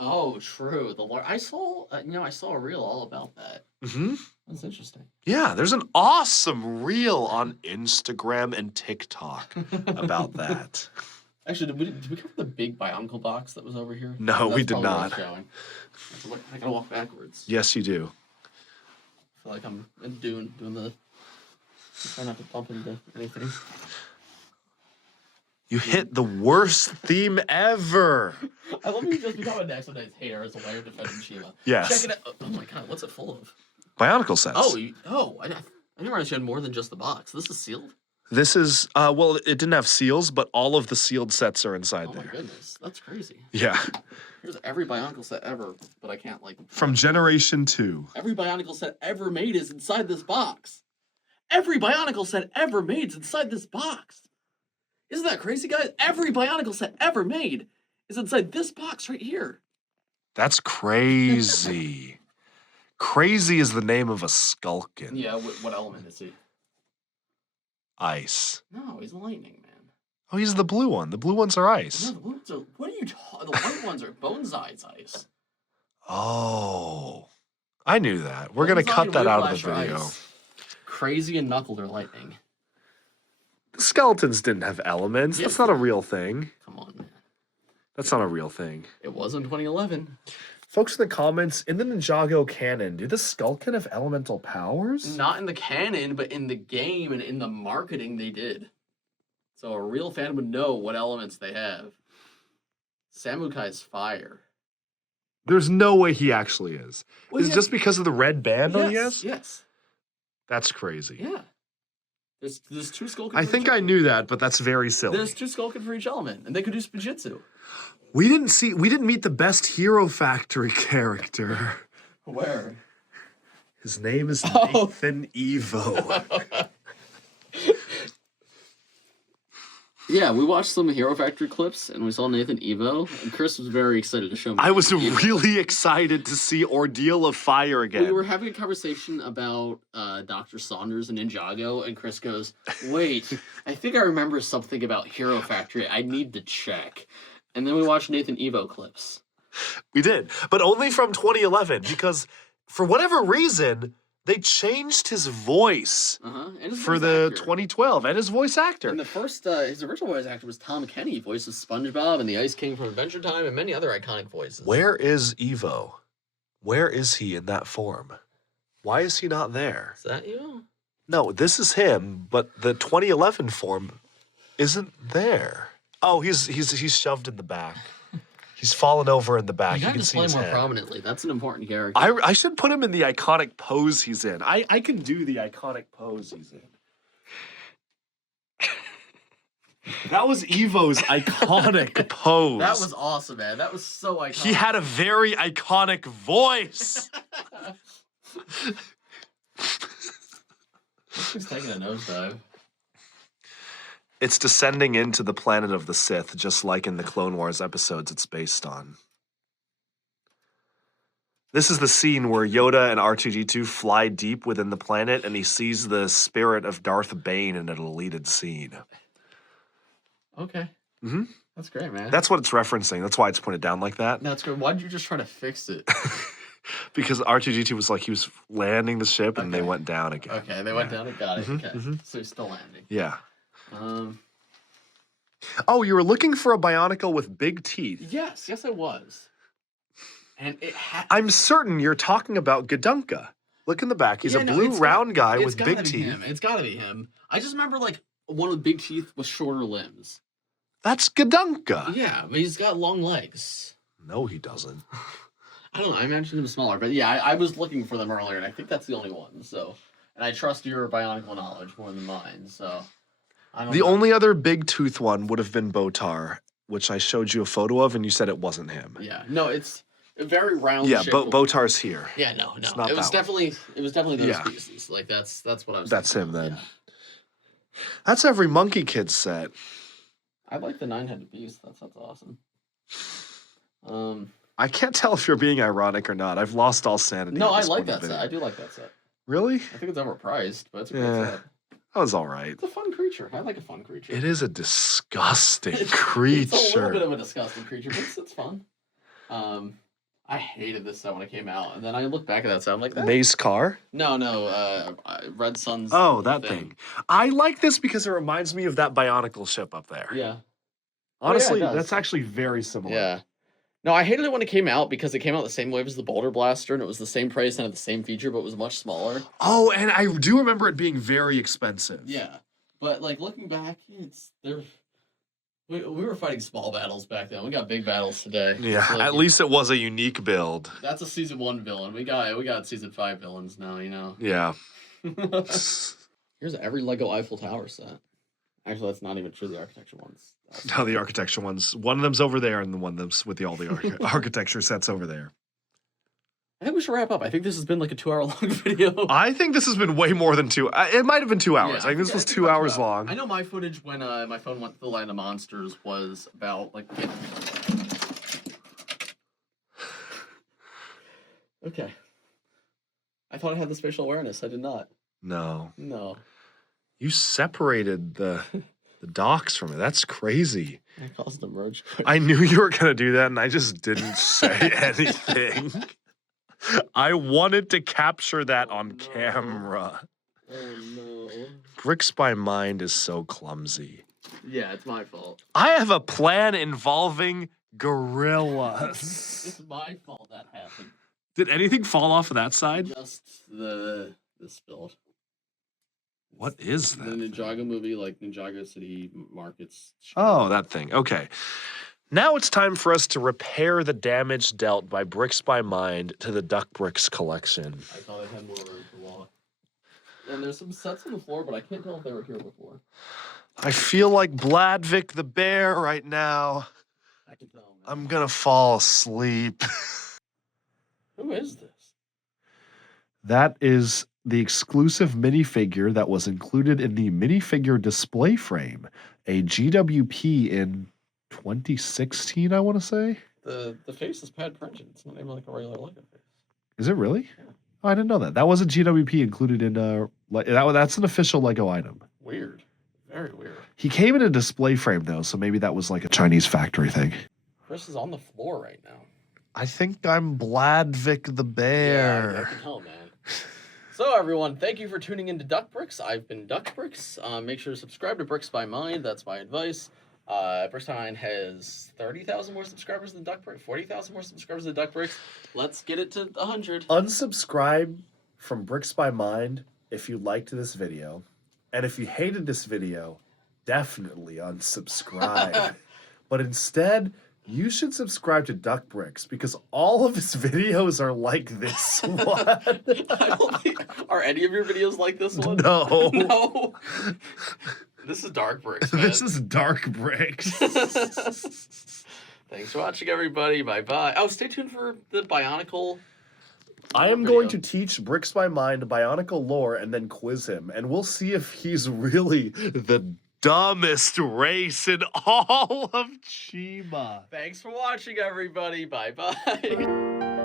Oh, true. I saw, I saw a reel all about that. Mm-hmm. That's interesting. Yeah, there's an awesome reel on Instagram and TikTok about that. Actually, did we cover the big Bionicle box that was over here? No, we That's did probably not. worth showing. I gotta walk backwards. Yes, you do. I feel like I'm doing the. Try not to bump into anything. You hit the worst theme ever. I love you just become a Nexo Knight's hater as a way of defending Chima. Yes. Check it out. Oh my god, what's it full of? Bionicle sets. I didn't realize you had more than just the box. This is sealed? This is, well, it didn't have seals, but all of the sealed sets are inside Oh my there. goodness, that's crazy. Yeah. Here's every Bionicle set ever, but I can't From Generation 2. Every Bionicle set ever made is inside this box. Every Bionicle set ever made is inside this box. Isn't that crazy, guys? Every Bionicle set ever made is inside this box right here. That's crazy. Crazy is the name of a Skulkin. Yeah, what element is he? Ice. No, he's lightning, man. Oh, he's the blue one. The blue ones are ice. No, the blue ones are. What are you talking? The white ones are Bonezide's ice. Oh. I knew that. We're going to Bonsai cut and that out of Whiplash the are video. ice. Crazy and Knuckled are lightning. Skeletons didn't have elements. Yes. That's not a real thing. Come on, man. That's not a real thing. It was in 2011. Folks in the comments, in the Ninjago canon, do the Skulkin have elemental powers? Not in the canon, but in the game and in the marketing they did. So a real fan would know what elements they have. Samukai's fire. There's no way he actually is. Well, Is it yes. just because of the red band on yes? Yes. That's crazy. Yeah. There's two Skulkin. I for think each I knew that, but that's very silly. There's two Skulkin for each element, and they could do Spijitzu. We didn't meet the best Hero Factory character. Where? His name is Oh. Nathan Evo. Yeah, we watched some Hero Factory clips, and we saw Nathan Evo, and Chris was very excited to show me. I was Nathan Evo. really excited to see Ordeal of Fire again. We were having a conversation about Dr. Saunders and Ninjago, and Chris goes, wait, I think I remember something about Hero Factory. I need to check. And then we watched Nathan Evo clips. We did, but only from 2011 because for whatever reason they changed his voice And his for voice the actor. 2012 and his voice actor. And the first, his original voice actor was Tom Kenny, voice of SpongeBob and the Ice King from Adventure Time, and many other iconic voices. Where is Evo? Where is he in that form? Why is he not there? Is that you? No, this is him, but the 2011 form isn't there. Oh, he's shoved in the back. He's fallen over in the back. You gotta can see display his more head. prominently. That's an important character. I should put him in the iconic pose he's in. I can do the iconic pose he's in. That was Evo's iconic pose. That was awesome, man. That was so iconic. He had a very iconic voice. He's taking a nosedive. It's descending into the planet of the Sith, just like in the Clone Wars episodes it's based on. This is the scene where Yoda and R2-D2 fly deep within the planet, and he sees the spirit of Darth Bane in a deleted scene. Okay. Mm-hmm. That's great, man. That's what it's referencing. That's why it's pointed down like that. That's good. Why did you just try to fix it? Because R2-D2 was like, he was landing the ship, and they Okay. went down again. Okay, they went down and got it. Mhm, Okay. mhm. So he's still landing. Yeah. Um, Oh, you were looking for a Bionicle with big teeth. yes, I was. And it had. I'm certain you're talking about Gadunka. Look in the back. He's Yeah, a no, blue it's round guy It's with gotta big be teeth. him. It's gotta be him. I just remember like one with big teeth with shorter limbs. That's Gadunka. Yeah, but he's got long legs. No, he doesn't. I don't know. I imagined him smaller, but yeah, I was looking for them earlier, and I think that's the only one. So, and I trust your Bionicle knowledge more than mine. So, I don't The know. only other big tooth one would have been Botar, which I showed you a photo of, and you said it wasn't him. Yeah, no, it's a very round. Yeah, shape. Botar's here. Yeah, no. It's not It was that one. definitely those Yeah. pieces. Like that's what I was. That's thinking him of, then. yeah. That's every Monkey Kid set. I like the 9-headed beast. That's awesome. I can't tell if you're being ironic or not. I've lost all sanity. No, at I this like point in that the set. I video. do like that set. Really? I think it's overpriced, but it's a great Yeah. set. That was all right. It's a fun creature. I like a fun creature. It is a disgusting It's creature. a little bit of a disgusting creature, but it's fun. I hated this set when it came out, and then I look back at that set. I'm like, Maze car. no, Red Sun's. Oh, that thing. I like this because it reminds me of that Bionicle ship up there. Yeah. Honestly, it does. that's actually very similar. Yeah. No, I hated it when it came out because it came out the same wave as the Boulder Blaster, and it was the same price and had the same feature, but it was much smaller. Oh, and I do remember it being very expensive. Yeah, but like looking back, we were fighting small battles back then. We got big battles today. Yeah, So, like, at least it was a unique build. that's a season 1 villain. We got season 5 villains now. You know. Yeah. Here's every Lego Eiffel Tower set. Actually, that's not even true. The architecture ones. No, the architecture ones. One of them's over there, and the one that's with all the architecture sets over there. I think we should wrap up. I think this has been like a 2-hour-long video. I think this has been way more than 2. It might have been 2 hours. I think this was 2 hours long. I know my footage when my phone went to the Land of Monsters was about like. Okay. I thought I had the spatial awareness. I did not. No. No. You separated the docks from it. That's crazy. I caused a merge. I knew you were going to do that, and I just didn't say anything. I wanted to capture that on camera. Oh no. Bricks by Mind is so clumsy. Yeah, it's my fault. I have a plan involving gorillas. It's my fault that happened. Did anything fall off of that side? Just the build. What is The that? Ninjago movie, like Ninjago City markets. Oh, that thing. Okay. Now it's time for us to repair the damage dealt by Bricks by Mind to the DuckBricks collection. I thought I had more room for wall. And there's some sets on the floor, but I can't tell if they were here before. I feel like Bladvik the bear right now. I can tell, man. I'm gonna fall asleep. Who is this? That is the exclusive minifigure that was included in the minifigure display frame, a GWP in 2016, I want to say. The face is pad printed. It's not even like a regular Lego face. Is it really? Yeah. Oh, I didn't know that. That was a GWP included in that's an official Lego item. Weird. Very weird. He came in a display frame though, so maybe that was like a Chinese factory thing. Chris is on the floor right now. I think I'm Bladvik the Yeah, bear. I can tell, man. So everyone, thank you for tuning into DuckBricks. I've been DuckBricks. Make sure to subscribe to Bricks by Mind. That's my advice. Bricks by Mind has 30,000 more subscribers than DuckBricks, 40,000 more subscribers than DuckBricks. Let's get it to 100. Unsubscribe from Bricks by Mind if you liked this video. And if you hated this video, definitely unsubscribe. But instead, you should subscribe to DuckBricks because all of his videos are like this one. I don't think, are any of your videos like this one? No. No. This is DuckBricks, man. This is DuckBricks. Thanks for watching, everybody. Bye-bye. Oh, stay tuned for the Bionicle. I am going to teach Bricks by Mind Bionicle lore and then quiz him, and we'll see if he's really The dumbest race in all of Chima. Thanks for watching, everybody. Bye-bye.